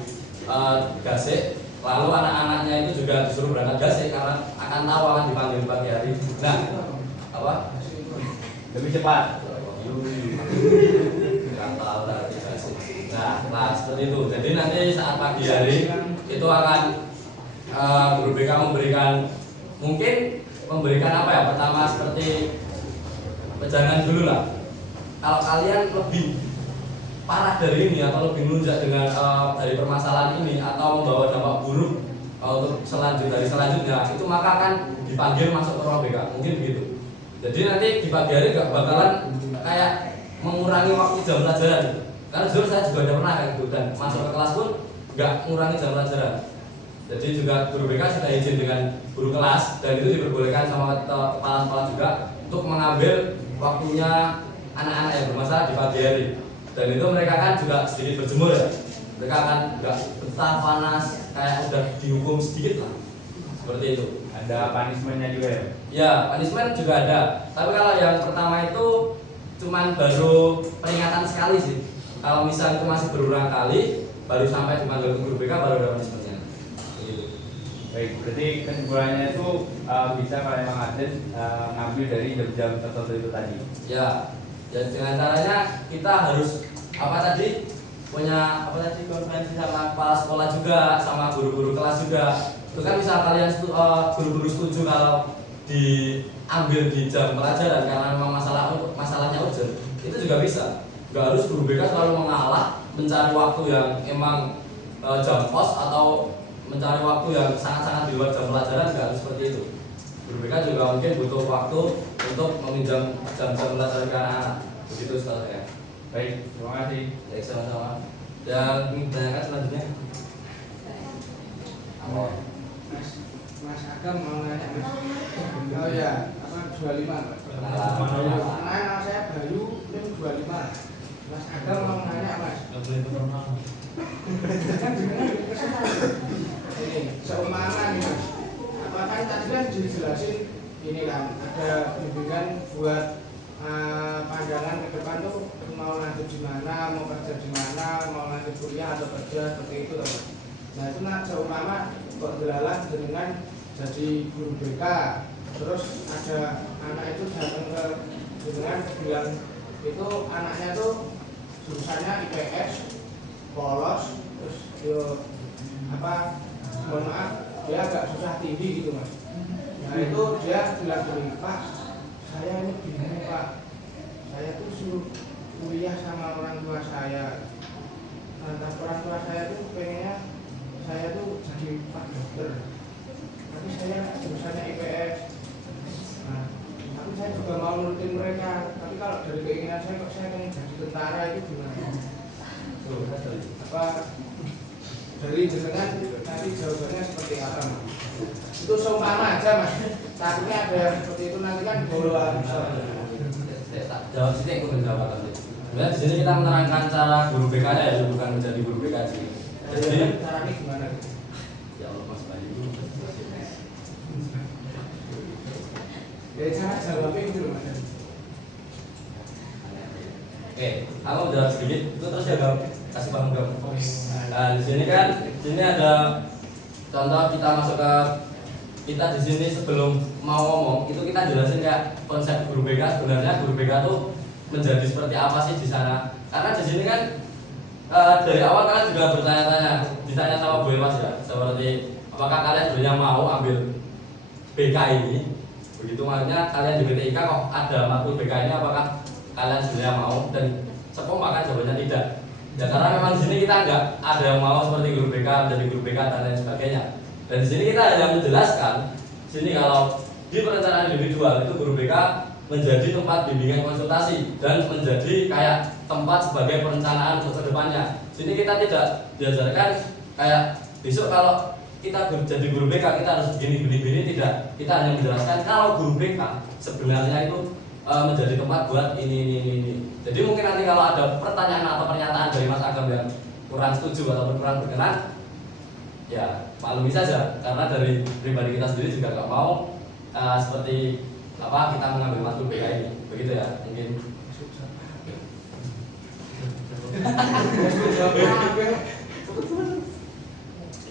gasik, lalu anak-anaknya itu juga disuruh berangkat gasik karena akan tahu akan dipanggil pagi hari. Nah, apa? Lebih cepat. Nah, seperti itu. Jadi nanti saat pagi hari itu akan guru BK memberikan apa ya? Pertama seperti pejangan dulu lah. Kalau kalian lebih parah dari ini atau lebih melunjak dengan dari permasalahan ini atau membawa dampak buruk untuk selanjutnya itu maka akan dipanggil masuk ke ruang BK, mungkin begitu. Jadi nanti di pagi hari gak bakalan kayak mengurangi waktu jam pelajaran. Karena jujur saya juga udah pernah kayak gitu dan masuk ke kelas pun gak mengurangi jam pelajaran. Jadi juga guru BK sudah izin dengan guru kelas dan itu diperbolehkan sama kepala sekolah juga untuk mengambil waktunya anak-anak yang bermasalah di pagi hari. Dan itu mereka kan juga sedikit berjemur ya. Mereka akan gak betah panas kayak udah dihukum sedikit lah. Seperti itu. Ada punishment-nya juga ya? Ya, punishment juga ada. Tapi kalau yang pertama itu cuman baru peringatan sekali sih. Kalau misal itu masih berulang kali, baru sampai dipanggil ke guru BK baru ada punishment-nya. Gitu. Baik, berarti kesimpulannya itu bisa kalau memang Adit ngambil dari jam-jam tertentu itu tadi. Ya, dan dengan caranya kita harus punya konferensi sama kepala sekolah juga, sama guru-guru kelas juga. Itu kan misal kalian guru-guru setuju kalau diambil di jam pelajaran karena memang masalahnya urgent, itu juga bisa. Gak harus guru BK selalu mengalah mencari waktu yang emang jam kos atau mencari waktu yang sangat-sangat di luar jam pelajaran, gak harus seperti itu. Guru BK juga mungkin butuh waktu untuk meminjam jam-jam pelajaran ke anak-anak. Begitu setelah saya. Baik, terima kasih. Baik, sama-sama. Yang ingin ditanyakan selanjutnya. Mas Agam mau nanya Mas. Oh ya, apa 25 Mas? Nama saya Bayu, NIM 25. Mas Agam mau nanya Mas. Ini seumpama nih Mas. Apakah tadi kan dijelasin ini kan ada bimbingan buat pandangan ke depan tuh mau lanjut di mana, mau kerja di mana, mau lanjut kuliah atau kerja seperti itu Mas. Nah itu seumpama kok delalah dengan jadi guru BK, terus ada anak itu datang ke dengan bilang itu anaknya tuh jurusannya IPS, polos, terus apa mohon maaf dia agak susah tinggi gitu Mas. Nah itu dia bilang gini, Pak saya ini bingung Pak, saya tuh suruh kuliah sama orang tua saya. Nah tapi orang tua saya tuh pengennya saya tuh jadi Pak dokter, tapi saya jurusannya IPS. Nah tapi saya juga mau nurutin mereka, tapi kalau dari keinginan saya kok saya pengen jadi tentara, itu gimana? Apa dari jenengan nanti jawabannya seperti apa Mas? Itu seumpama aja Mas, takutnya ada yang seperti itu nanti kan bola bisa. Jawab sini aku menjawab tadi. Sebenarnya di sini kita menerangkan cara guru BK-nya ya, bukan menjadi guru BK sih. Jadi caranya gimana? ya Allah Mas Bayu. Ya cara jawabnya gitu loh Mas. Oke, aku menjawab sedikit, itu terus ya Gam, kasih paham Gam. Nah di sini kan, di sini ada contoh kita masuk ke kita di sini sebelum mau ngomong itu kita jelasin kayak konsep guru BK. Sebenarnya guru BK itu menjadi seperti apa sih di sana? Karena di sini kan dari awal kalian juga bertanya-tanya, ditanya sama Bu Emas ya, seperti apakah kalian sebenarnya mau ambil BK ini? Begitu makanya kalian di BTIK kok ada matkul BK ini, apakah kalian sebenarnya mau? Dan sekompak kan jawabannya tidak. Ya karena memang di sini kita nggak ada yang mau seperti guru BK, menjadi guru BK dan lain sebagainya. Dan di sini kita hanya menjelaskan, sini kalau di perencanaan individual itu guru BK menjadi tempat bimbingan konsultasi dan menjadi kayak tempat sebagai perencanaan untuk kedepannya. Sini kita tidak diajarkan kayak besok kalau kita jadi guru BK kita harus begini, tidak. Kita hanya menjelaskan kalau guru BK sebenarnya itu menjadi tempat buat ini. Jadi mungkin nanti kalau ada pertanyaan atau pernyataan dari Mas Agam yang kurang setuju ataupun kurang berkenan, ya maklumi saja, karena dari pribadi kita sendiri juga nggak mau seperti apa kita mengambil matkul BK ini, begitu ya mungkin.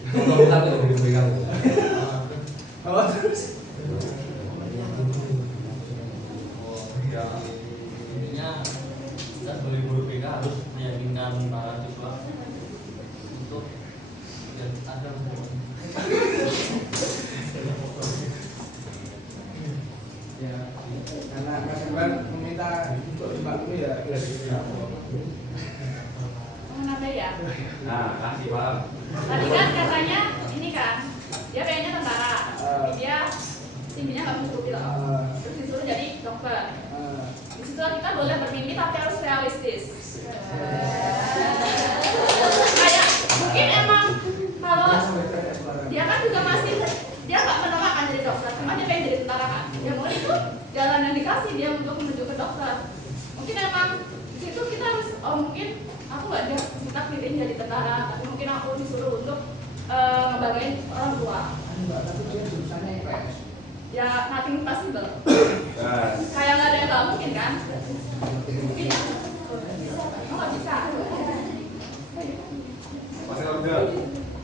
Kita itu guru BK. Apa terus? Ya, intinya kita sebagai guru BK harus meyakinkan para siswa untuk ada Ya, karena Mas Iwan meminta untuk dimaklumi ya. Kenapa ya? Nah, kasih paham. Tadi kan katanya ini kan dia pengennya tentara, dia tingginya nggak mau pilot, terus disuruh jadi dokter. Di situ kita boleh bermimpi tapi harus realistis. Kayak mungkin emang kalau dia kan juga masih dia nggak menolak kan jadi dokter, cuma dia pengen jadi tentara kan. Ya mungkin itu jalan yang dikasih dia untuk menuju ke dokter. Mungkin emang di situ kita harus mungkin aku nggak ada kita pilih jadi tentara, tapi mungkin aku disuruh untuk ngebanggain orang tua. Tapi dia jurusannya IPS. Ya nothing possible. Kayak nggak ada yang nggak mungkin kan? Mungkin ya. Oh nggak bisa.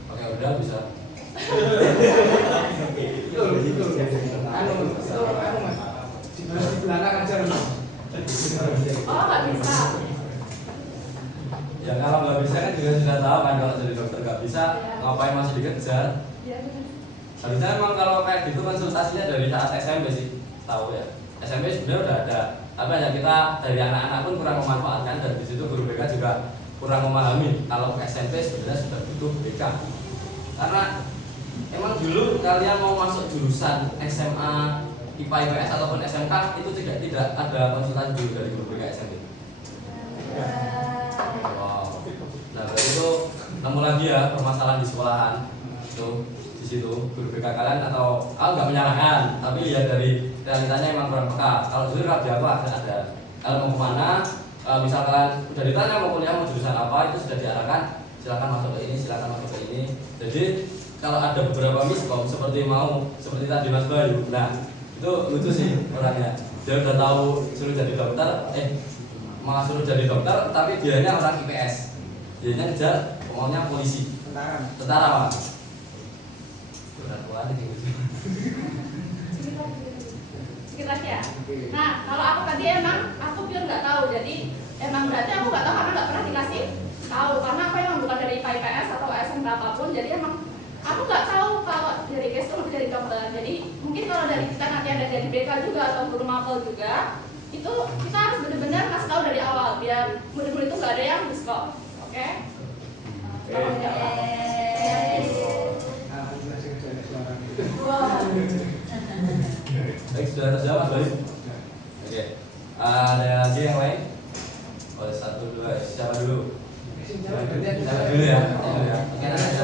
Pakai udah bisa. Itu Mas. Di belakang aja Mas. Oh nggak bisa. Ya kalau nggak bisa kan juga sudah tahu kan kalau jadi dokter nggak bisa, ngapain masih dikejar? Ya, Harusnya memang kalau kayak gitu konsultasinya dari saat SMP sih, tahu ya. SMP sebenarnya udah ada, tapi hanya kita dari anak-anak pun kurang memanfaatkan, dan di situ guru BK juga kurang memahami kalau SMP sebenarnya sudah butuh BK. Karena emang dulu kalian mau masuk jurusan SMA, IPA, IPS ataupun SMK itu tidak ada konsultasi dulu dari guru BK SMP. Wow. Nah dari itu ketemu lagi ya permasalahan di sekolahan itu di situ guru BK kalian atau nggak menyalahkan, tapi lihat dari realitanya emang kurang peka. Kalau jujur kalau di aku ada kalau mau kemana, misal kalian udah ditanya mau kuliah mau jurusan apa, itu sudah diarahkan silakan masuk ke ini, silakan masuk ke ini. Jadi kalau ada beberapa miskom seperti tadi Mas Bayu, nah itu lucu sih orangnya. Dia udah tahu suruh jadi dokter, malah suruh jadi dokter, tapi dianya orang IPS. Dianya kejar pokoknya polisi, tentara Mas. Sedikit lagi ya. Nah, kalau aku tadi emang aku pure nggak tahu, jadi emang berarti aku nggak tahu karena nggak pernah dikasih tahu, karena aku emang bukan dari IPA IPS atau SMK apapun, jadi emang aku nggak tahu kalau dari case itu lebih dari dokter. Jadi mungkin kalau dari kita nanti ada dari BK juga atau guru mapel juga, itu kita harus benar-benar kasih tahu dari awal biar murid-murid itu nggak ada yang diskor. Oke? Baik, sudah terjawab Mas Bayu? Oke. Ada lagi yang lain? Oh, 1, 2, siapa dulu? Siapa dulu ya? Oke, nanti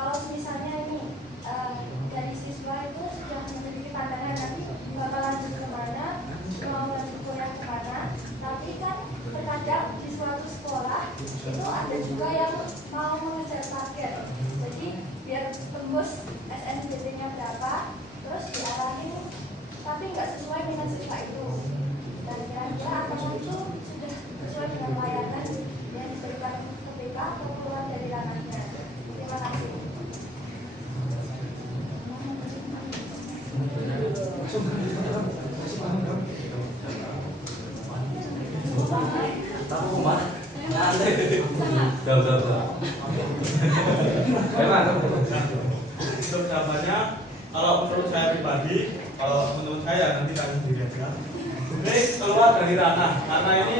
kalau misalnya ini dari siswa itu sudah memiliki pandangan nanti bakal lanjut kemana, mau lanjut kuliah kemana, tapi kan terkadang di suatu sekolah itu ada juga yang mau mengejar target, jadi biar tembus SNBT-nya berapa, terus diarahin tapi nggak sesuai dengan siswa itu, dan kira-kira apakah itu sudah sesuai dengan layanan yang diberikan ke BK atau keluar dari ranahnya. Terima kasih. Tahu kemana? Udah. Untuk jawabannya, kalau menurut saya pribadi, kalau menurut saya nanti kalian sendiri aja. Ini keluar dari ranah, karena ini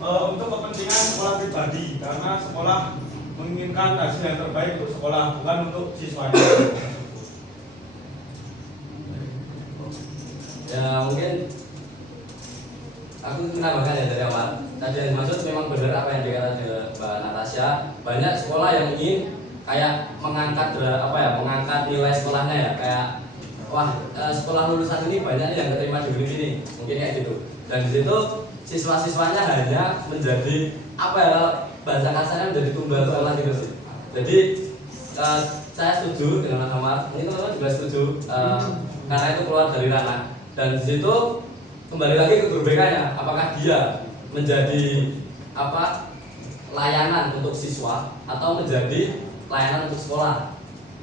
untuk kepentingan sekolah pribadi, karena sekolah menginginkan hasil yang terbaik untuk sekolah, bukan untuk siswanya. Ya mungkin aku menambahkan ya dari awal. Tadi yang dimaksud memang benar apa yang dikatakan Mbak Natasha. Banyak sekolah yang ingin kayak mengangkat nilai sekolahnya ya, kayak sekolah lulusan ini banyak yang keterima di sini, mungkin kayak gitu. Dan di situ siswa-siswanya hanya menjadi bahasa kasarnya menjadi tumbal sekolah gitu sih. Jadi saya setuju dengan Mas Ahmad, ini teman-teman juga setuju karena itu keluar dari ranah. Dan di situ kembali lagi ke guru BK-nya, apakah dia menjadi layanan untuk siswa atau menjadi layanan untuk sekolah,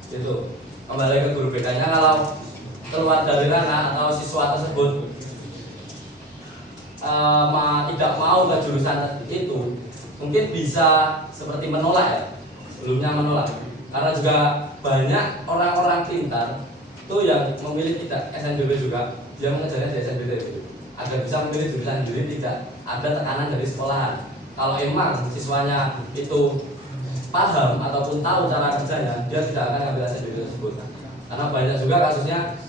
gitu. Kembali ke guru BK-nya, kalau keluar dari ranah atau siswa tersebut tidak mau ke jurusan itu, mungkin bisa seperti menolak ya, sebelumnya menolak. Karena juga banyak orang-orang pintar itu yang memilih tidak SNBP juga, dia mengejarnya di SNBP itu agar bisa memilih jurusan sendiri, tidak ada tekanan dari sekolahan. Kalau emang siswanya itu paham ataupun tahu cara kerjanya, dia tidak akan ngambil SNBP tersebut. Karena banyak juga kasusnya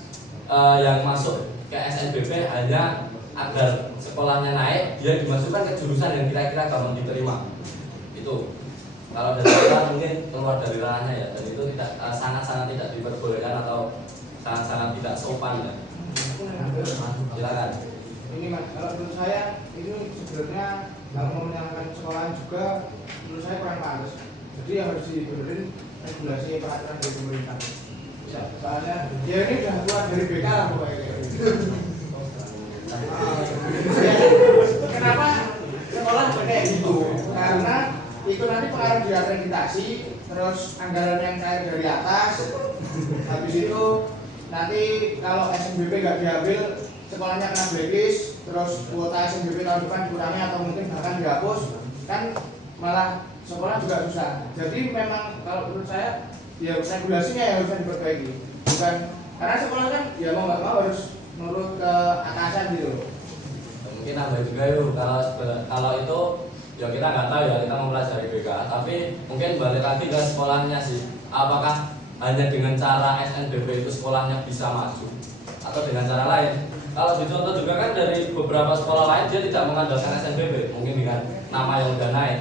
yang masuk ke SNBP hanya agar sekolahnya naik, dia dimasukkan ke jurusan yang kira-kira gampang diterima. Itu kalau dari sekolah mungkin keluar dari ranahnya ya, dan itu tidak sangat-sangat tidak diperbolehkan atau sangat-sangat tidak sopan ya. Silakan. Ini Mas, kalau menurut saya ini sebenarnya kalau mau menyalahkan sekolahan juga menurut saya kurang pantas. Jadi yang harus dibenerin regulasi peraturan dari pemerintah. Soalnya ya ini udah keluar dari BK lah pokoknya. Kenapa sekolah kayak gitu? Karena itu nanti pengaruh di akreditasi, terus anggaran yang cair dari atas. Habis itu nanti kalau SNBP nggak diambil, sekolahnya kena blacklist, terus kuota SNBP tahun depan dikurangi atau mungkin bahkan dihapus, kan malah sekolah juga susah. Jadi memang kalau menurut saya ya regulasinya yang harus diperbaiki, bukan karena sekolah kan ya mau nggak mau harus nurut ke atasan gitu. Mungkin nambah juga yuk, kalau itu Ya kita nggak tahu ya, kita mempelajari BK, tapi mungkin balik lagi ke sekolahnya sih. Apakah hanya dengan cara SNBP itu sekolahnya bisa maju atau dengan cara lain? Kalau dicontoh juga kan dari beberapa sekolah lain dia tidak mengandalkan SNBP, mungkin dengan nama yang udah naik.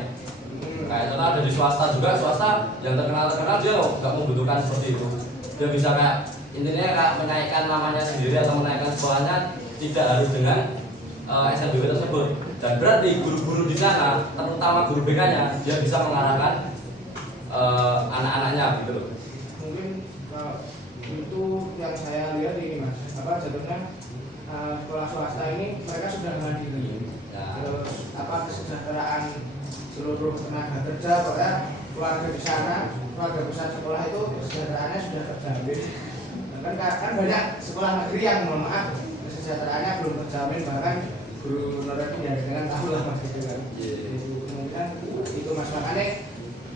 Kayak contoh ada di swasta juga, swasta yang terkenal dia nggak membutuhkan seperti itu. Dia bisa kayak intinya kayak menaikkan namanya sendiri atau menaikkan sekolahnya tidak harus dengan SNBP tersebut. Dan berarti guru-guru di sana, terutama guru BK-nya, dia bisa mengarahkan anak-anaknya gitu loh. Mungkin itu yang saya lihat ini mas, jatuhnya sekolah swasta ini mereka sudah mandiri. Ya. Terus kesejahteraan seluruh tenaga kerja, pokoknya keluarga di sana, keluarga besar sekolah itu kesejahteraannya sudah terjamin. Kan banyak sekolah negeri yang mohon maaf kesejahteraannya belum terjamin, bahkan guru honorer ya dengan tahu lah mas gitu kan. Kemungkinan itu mas, makanya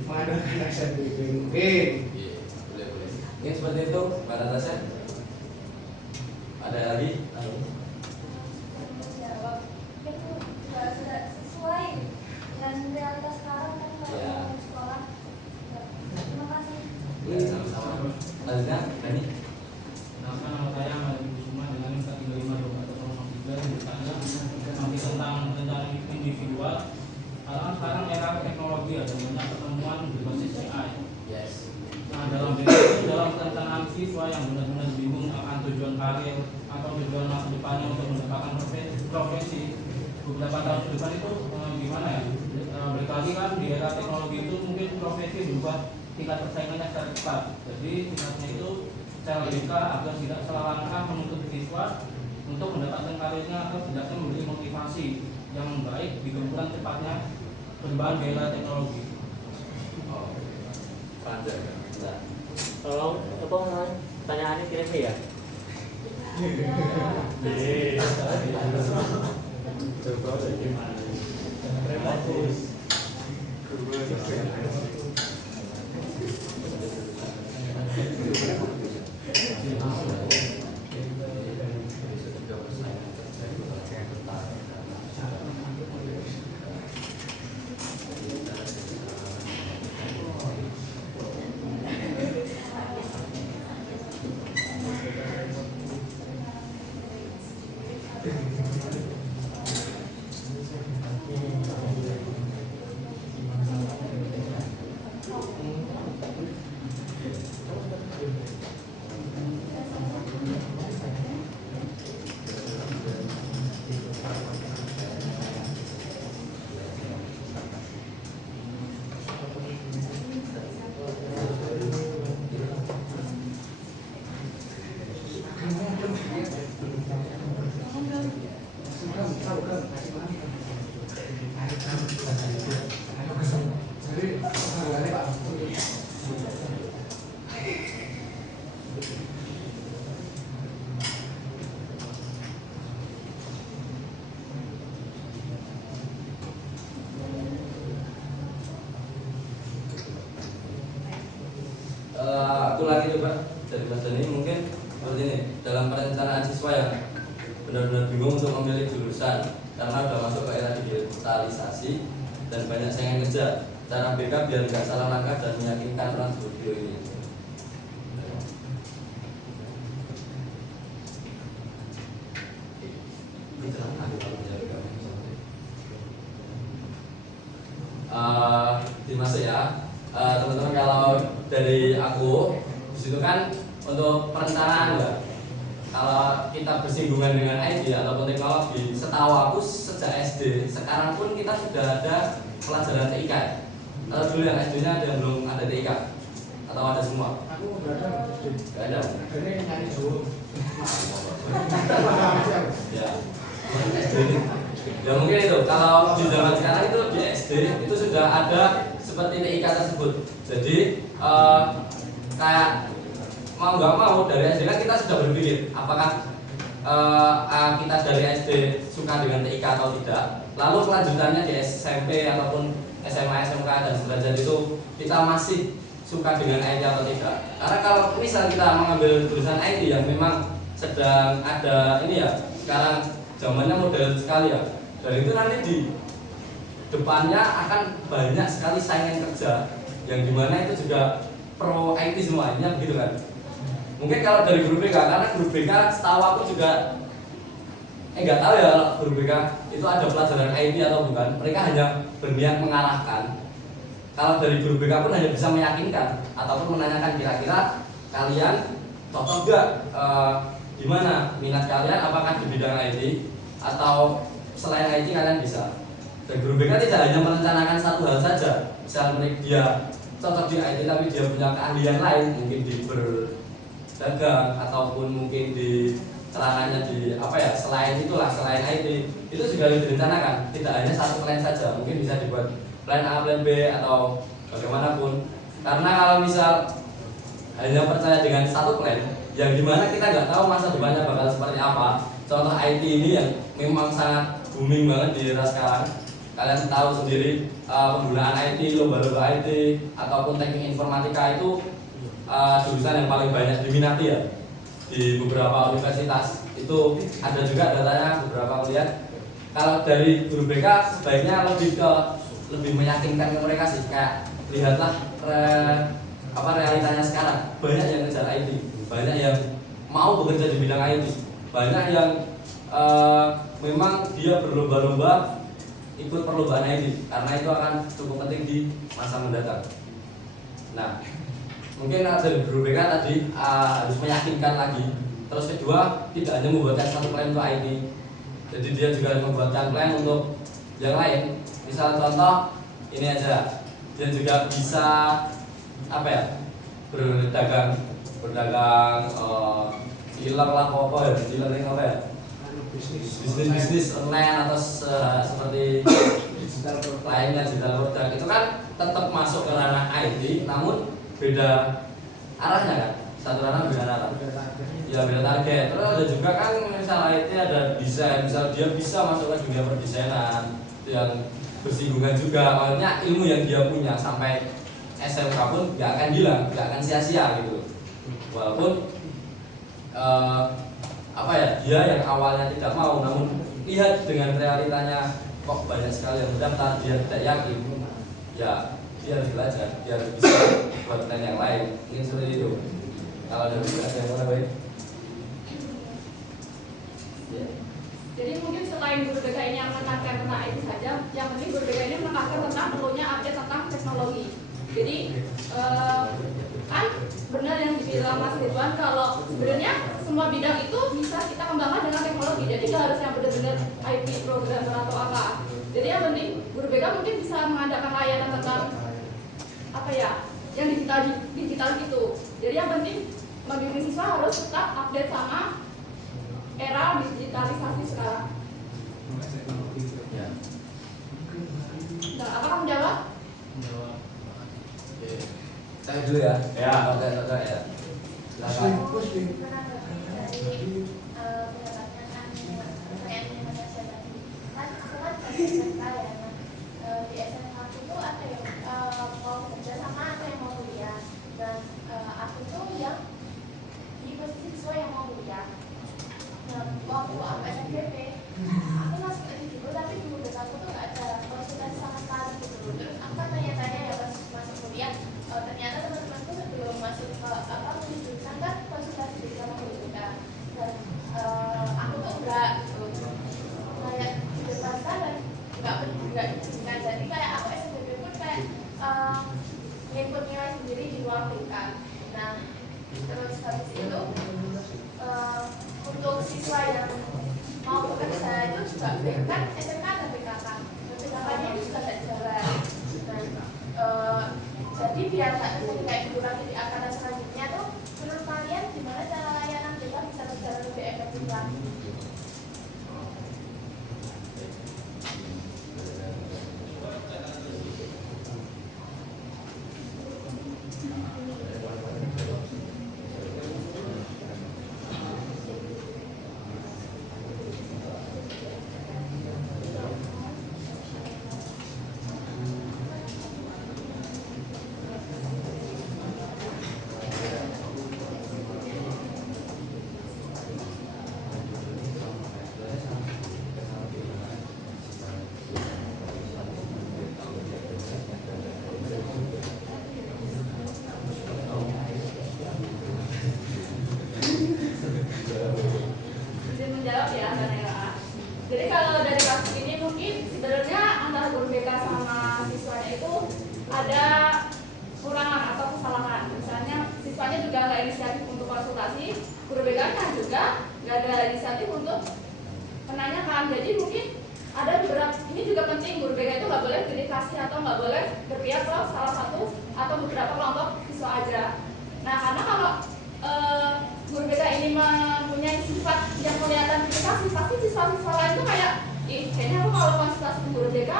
mengandalkan SNBP mungkin. Boleh. Mungkin seperti itu, Mbak Natasha. Ada lagi? Jawab itu sudah sesuai dengan realitas sekarang kan kalau mau sekolah. Terima kasih. Ya, sama-sama. Selanjutnya, Dani. Nama saya Malik Kusuma dengan NIK 3523 ditanya nanti tentang rencana individual. Karena sekarang era teknologi ada banyak pertemuan berbasis AI. Yes. Nah dalam perencanaan siswa yang benar-benar bingung akan tujuan karir atau tujuan masa depannya untuk mendapatkan profesi beberapa tahun ke depan itu gimana ya? Balik lagi kan di era teknologi itu mungkin profesi berubah tingkat persaingannya secara cepat. Jadi tingkatnya itu secara BK agar tidak salah langkah menuntut siswa untuk mendapatkan karirnya atau tidaknya memberi motivasi yang baik di gempuran cepatnya perubahan di era teknologi. Oh. Panjang ya. Nah. Tolong pertanyaannya kira-kira ya. Aku lagi coba dari Mas Dani, mungkin seperti ini. Dalam perencanaan siswa yang benar-benar bingung untuk memilih jurusan karena udah masuk ke era digitalisasi dan banyak saingan kerja, cara BK biar nggak salah langkah dan meyakinkan orang studio ini. Dimasuk ya, teman-teman. Kalau dari aku disitu kan untuk perencanaan ya, kalau kita bersinggungan dengan IT ataupun teknologi, setahu aku sejak SD, sekarang pun kita sudah ada pelajaran TIK. Kalau dulu yang SD-nya ada yang belum ada TIK atau ada semua? Aku nggak ada. Nggak ada. Ini nyari jauh. Ya. SD ini. Ya mungkin itu. Kalau di zaman sekarang itu di SD itu sudah ada seperti TIK tersebut. Jadi kayak mau nggak mau dari SD kan kita sudah berpikir apakah kita dari SD suka dengan TIK atau tidak. Lalu kelanjutannya di SMP ataupun SMA, SMK dan sederajat itu kita masih suka dengan IT atau tidak. Karena kalau misal kita mengambil jurusan IT yang memang sedang ada ini ya, sekarang zamannya modern sekali ya. Dan itu nanti depannya akan banyak sekali saingan kerja yang dimana itu juga pro IT semuanya begitu kan. Mungkin kalau dari guru BK, karena guru BK setahu aku juga nggak tahu ya kalau guru BK itu ada pelajaran IT atau bukan. Mereka hanya berniat mengarahkan. Kalau dari guru BK pun hanya bisa meyakinkan ataupun menanyakan kira-kira kalian cocok gak di mana minat kalian, apakah di bidang IT atau selain IT kalian bisa. Dan guru BK tidak hanya merencanakan satu hal saja. Misalnya dia cocok di IT tapi dia punya keahlian lain, mungkin di berdagang ataupun mungkin di terangannya di apa ya, selain itulah, selain IT itu juga direncanakan. Tidak hanya satu plan saja, mungkin bisa dibuat plan A, plan B atau bagaimanapun. Karena kalau misal hanya percaya dengan satu plan, yang dimana kita nggak tahu masa depannya bakal seperti apa. Contoh IT ini yang memang sangat booming banget di era sekarang. Kalian tahu sendiri penggunaan IT, lomba-lomba IT ataupun teknik informatika itu jurusan yang paling banyak diminati ya di beberapa universitas. Itu ada juga datanya beberapa kuliah. Kalau dari guru BK sebaiknya lebih meyakinkan ke mereka sih, kayak lihatlah realitanya sekarang. Banyak yang ngejar IT, banyak yang mau bekerja di bidang IT, banyak yang memang dia berlomba-lomba ikut perlombaan IT karena itu akan cukup penting di masa mendatang. Nah, mungkin dari guru BK tadi harus meyakinkan lagi. Terus kedua, tidak hanya membuatkan satu plan untuk IT, jadi dia juga membuatkan plan untuk yang lain. Misal contoh ini aja, dia juga bisa apa ya, berdagang dealer lah, apa ya, dealer ini apa ya, bisnis online atau seperti lainnya, digital produk itu kan tetap masuk ke ranah IT, namun beda arahnya kan, satu ranah beda arah ya, beda target. Terus ada juga kan misal IT ada desain, misal dia bisa masuk ke dunia perdesainan yang bersinggungan juga, maksudnya ilmu yang dia punya sampai SMK pun gak akan hilang, gak akan sia-sia gitu. Walaupun apa ya, dia yang awalnya tidak mau, namun lihat dengan realitanya kok banyak sekali yang mendaftar, dia tidak yakin, ya dia harus belajar, dia harus bisa buat plan yang lain. Mungkin seperti itu. Kalau dari ada yang mana baik? Jadi mungkin selain guru BK ini yang menekankan tentang IT saja, yang penting guru BK ini menekankan tentang perlunya update tentang teknologi. Jadi kan benar yang dibilang Mas Ridwan, kalau sebenarnya semua bidang itu bisa kita kembangkan dengan teknologi. Jadi nggak harus yang benar-benar IT programmer atau apa. Jadi yang penting guru BK mungkin bisa mengadakan layanan tentang apa ya, yang digital gitu. Jadi yang penting membimbing siswa harus tetap update sama era digitalisasi sekarang. Nah, apakah menjawab? Saya dulu ya. Ya. Oke, ya. Silakan. Di SMK itu ada yang mau bekerja sama, ada yang mau kuliah, dan aku tuh yang di posisi siswa yang mau kuliah. Nah, waktu aku SNBP, aku masuk ke situ, tapi di mulut aku tuh nggak ada konsultasi sama sekali gitu. Terus aku kan tanya-tanya ya pas masuk kuliah, ternyata teman-temanku sebelum masuk ke kuliah jurusan kan konsultasi diri sama guru kita. Dan aku tuh nggak kayak di depan dan nggak diizinkan. Jadi kayak aku SNBP pun kayak nginput nilai sendiri di luar tingkat. Nah, terus habis itu untuk siswa yang mau bekerja itu juga kan SMK dan BKK. BKK-nya itu juga tidak jalan. Jadi biar nggak terjadi kayak gitu lagi di angkatan selanjutnya tuh, menurut kalian gimana cara layanan kita bisa berjalan lebih efektif lagi? sebenarnya antara guru BK sama siswanya itu ada kurangan atau kesalahan. Misalnya siswanya juga nggak inisiatif untuk konsultasi, guru BK-nya juga nggak ada inisiatif untuk menanyakan. Jadi mungkin ada beberapa, ini juga penting, guru BK itu nggak boleh delegasi atau nggak boleh berpihak ke salah satu atau beberapa kelompok siswa aja. Nah, karena kalau guru BK ini mempunyai sifat yang kelihatan delegasi, pasti siswa-siswa lain tuh kayak, kayaknya aku kalau konsultasi ke guru BK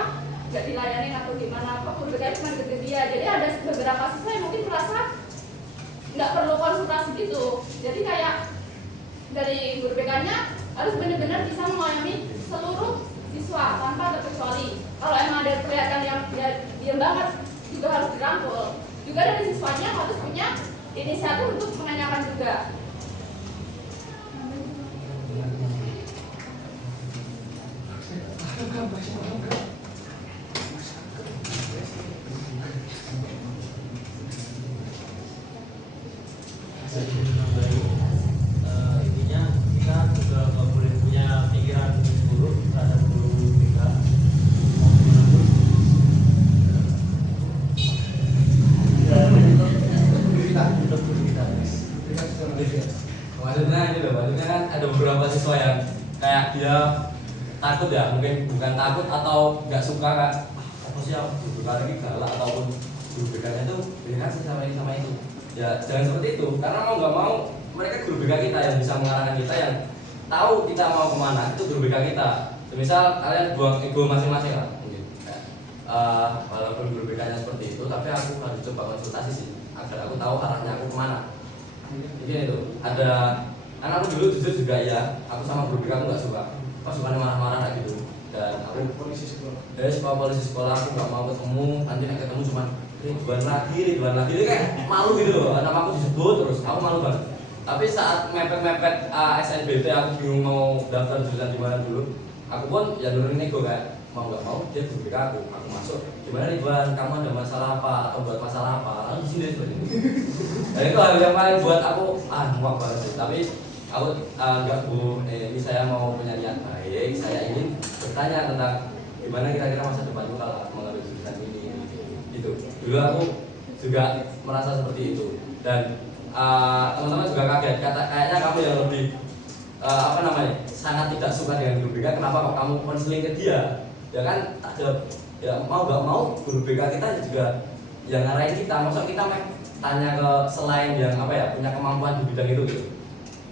nggak dilayanin atau gimana, kok guru BK cuma deket dia. Jadi ada beberapa siswa yang mungkin merasa nggak perlu konsultasi gitu. Jadi kayak dari guru BK-nya harus benar-benar bisa melayani seluruh siswa tanpa terkecuali. Kalau emang ada kelihatan yang diam banget juga harus dirangkul. Juga dari siswanya harus punya inisiatif untuk menanyakan juga. Intinya kita juga nggak boleh punya pikiran buruk terhadap guru BK. Maksudnya ini loh, maksudnya kan ada beberapa siswa yang kayak dia takut ya, mungkin bukan takut atau nggak suka kak, apa sih guru BK ini galak ataupun guru BK-nya tuh beda sih sama ini sama itu. Ya jangan seperti itu, karena mau nggak mau mereka guru BK kita yang bisa mengarahkan kita, yang tahu kita mau kemana, itu guru BK kita. Misal kalian buang ego masing-masing lah mungkin. Walaupun guru BK-nya seperti itu, tapi aku harus coba konsultasi sih agar aku tahu arahnya aku kemana. Jadi itu ada, karena aku dulu jujur juga ya, aku sama guru BK aku nggak suka, pasukannya marah-marah kayak gitu. Dan aku polisi sekolah aku nggak mau ketemu, nanti ketemu cuma Ridwan lagi, ini kayak malu gitu loh, nama aku disebut terus, aku malu banget. Tapi saat mepet-mepet SNBT aku bingung mau daftar jurusan di mana dulu, aku pun ya nurunin ego kayak mau nggak mau dia guru BK aku masuk. Gimana Ridwan, kamu ada masalah apa atau buat masalah apa? Lalu di sini seperti itu. Dan itu hal yang paling buat aku muak banget sih. Tapi aku nggak bu, ini saya mau punya niat baik, saya ingin bertanya tentang gimana kira-kira masa depanku kalau mengambil jurusan ini. Itu dulu aku juga merasa seperti itu, dan teman-teman juga kaget, kayaknya kamu yang lebih sangat tidak suka dengan guru BK, kenapa kok kamu konseling ke dia? Ya kan tak jawab, ya mau gak mau guru BK kita juga yang ngarahin kita, masa kita tanya ke selain yang punya kemampuan di bidang itu gitu.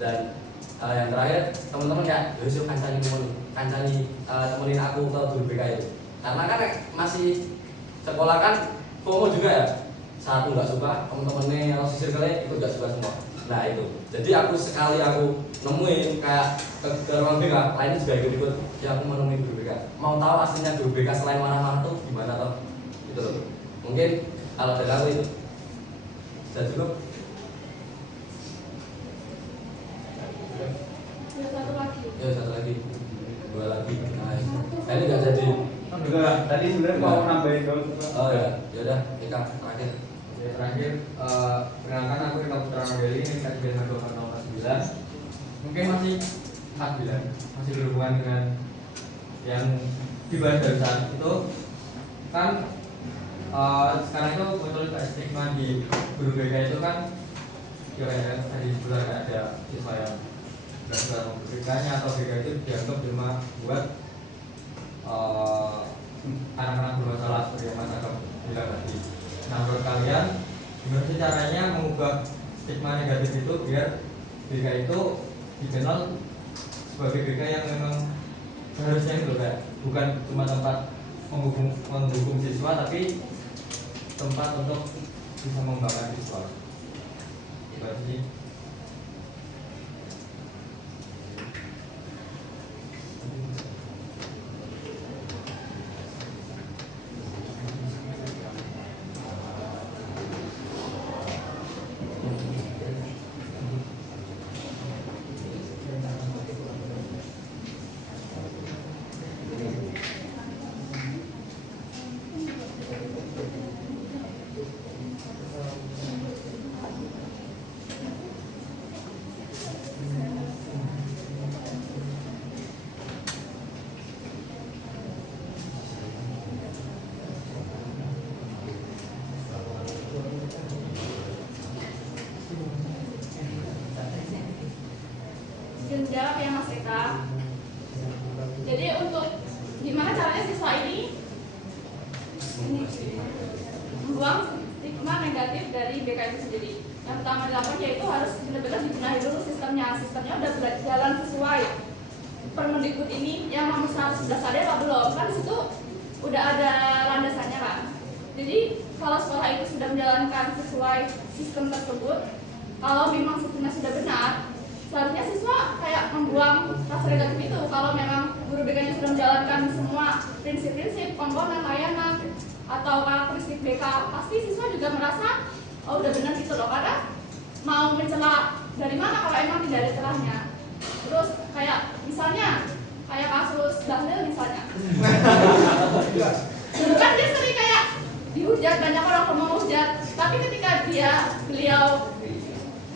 Dan yang terakhir teman-teman ya yuk kancani temenin aku ke guru BK itu, karena kan masih sekolah kan FOMO juga ya, satu nggak suka, temen-temennya atau circle-nya ikut nggak suka semua. Nah itu, jadi aku sekali aku nemuin kayak ke ruang BK, lainnya juga ikut-ikut, ya aku menemui guru BK, mau tahu aslinya guru BK selain marah-marah tuh gimana toh, gitu loh. Mungkin kalau dari aku itu sudah cukup. Ya satu lagi, dua lagi. Nah, ini nggak jadi. Enggak, tadi sebenarnya mau nambahin dong. Oh ya, yaudah, Eka terakhir. Terakhir, perkenalkan aku Eka Putra Nobeli, ini kajian Handoko nomor 9. Mungkin masih 4 masih berhubungan dengan yang dibahas barusan itu kan. Sekarang itu muncul stigma di guru BK itu kan, ya kayak tadi sebelah ada siswa yang belajar BK-nya atau BK itu dianggap cuma buat anak-anak bermasalah seperti yang Mas Agam bilang tadi. Nah, menurut kalian gimana sih caranya mengubah stigma negatif itu biar BK itu dikenal sebagai BK yang memang seharusnya itu kayak bukan cuma tempat menghukum siswa, tapi tempat untuk bisa mengembangkan siswa. Itu aja sih. jawab ya Mas Eka. Jadi untuk gimana caranya siswa ini membuang stigma negatif dari BK itu sendiri. Yang pertama dilakukan yaitu harus benar-benar dibenahi dulu sistemnya. Sistemnya udah berjalan sesuai Permendikbud ini yang nomor 111 ada apa belum? Kan di situ udah ada landasannya kan. Jadi kalau sekolah itu sudah menjalankan sesuai sistem tersebut, kalau memang sistemnya sudah benar, seharusnya siswa kayak membuang rasa negatif itu. Kalau memang guru BK-nya sudah menjalankan semua prinsip-prinsip, komponen, layanan, atau karakteristik BK, pasti siswa juga merasa oh udah benar gitu loh. Karena mau mencela dari mana kalau emang tidak ada celahnya. Terus kayak misalnya kayak kasus Bahlil misalnya. Dulu kan dia sering kayak dihujat, banyak orang ngomong hujat, tapi ketika beliau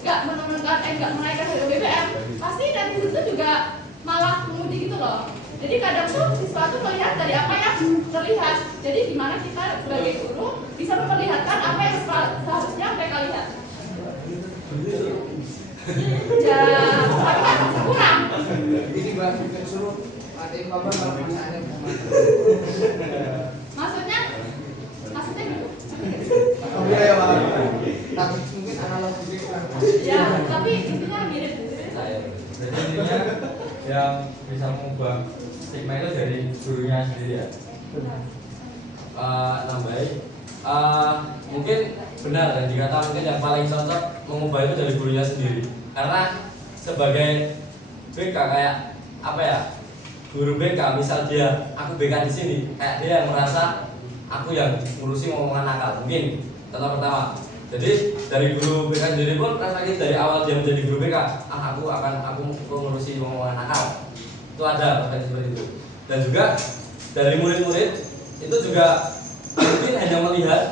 nggak menaikkan harga BBM, pasti dari situ juga malah memuji gitu loh. Jadi kadang tuh siswa tuh melihat dari apa yang terlihat. Jadi gimana kita sebagai guru bisa memperlihatkan apa yang seharusnya mereka lihat. Ya, tapi kan kurang. Ini Mbak suruh matiin kabar kalau misalnya Maksudnya gitu. oh iya ya Pak. Tapi mungkin analogi Ya, tapi intinya mirip. Jadi intinya yang bisa mengubah stigma itu dari gurunya sendiri ya. Nambahin, mungkin benar dan dikata mungkin yang paling cocok mengubah itu dari gurunya sendiri. Karena sebagai BK kayak apa ya, guru BK misal aku BK di sini, kayak dia yang merasa aku yang ngurusi omongan nakal. Mungkin contoh pertama. Jadi dari guru BK sendiri pun rasanya dari awal dia menjadi guru BK, aku ngurusi omongan nakal. Itu ada perspektif seperti itu. Dan juga dari murid-murid itu juga mungkin hanya melihat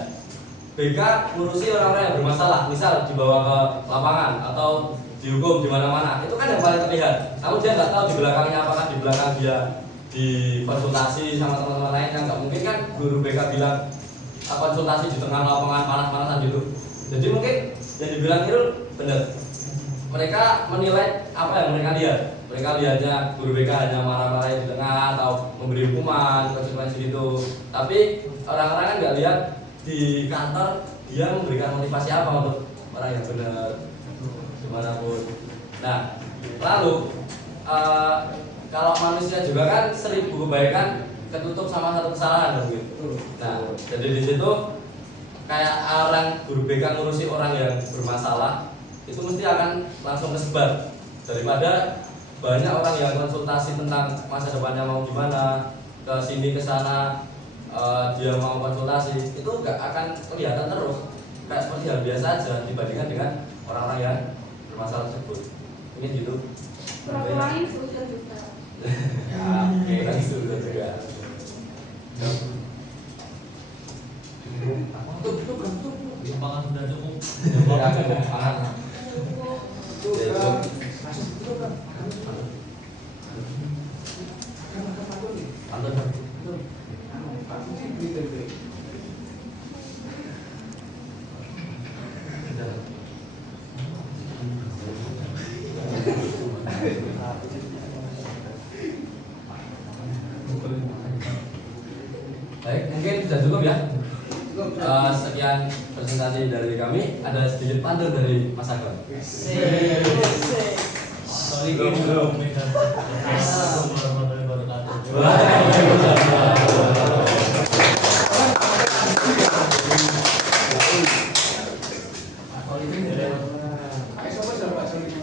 BK ngurusi orang-orang yang bermasalah, misal dibawa ke lapangan atau dihukum di mana-mana. Itu kan yang paling terlihat. Namun dia nggak tahu di belakangnya, apakah di belakang dia dikonsultasi sama teman-teman lain. Yang nggak mungkin kan guru BK bilang konsultasi di tengah lapangan panas-panasan gitu. Jadi mungkin yang dibilang itu benar. Mereka menilai apa yang mereka lihat. Mereka lihatnya guru BK hanya marah-marah di tengah atau memberi hukuman, konsekuensi gitu. Tapi orang-orang kan nggak lihat di kantor dia memberikan motivasi apa untuk orang yang benar dimanapun. Nah, lalu kalau manusia juga kan 1000 kebaikan ketutup sama satu kesalahan gitu. Nah, jadi di situ kayak orang guru BK ngurusi orang yang bermasalah itu mesti akan langsung kesebar daripada banyak orang yang konsultasi tentang masa depannya mau gimana, ke sini ke sana dia mau konsultasi, itu nggak akan kelihatan terus kayak seperti hal biasa aja dibandingkan dengan orang-orang yang bermasalah tersebut. Mungkin gitu. Kurang-kurangin solusi juga. Ya, oke, nanti solusi juga. Makan sudah cukup. Ya, makan. Baik, mungkin sudah cukup ya. Sekian presentasi dari kami. Ada sedikit pantun dari Mas Agam. Assalamualaikum warahmatullahi wabarakatuh. Ayo coba Pak Solihin.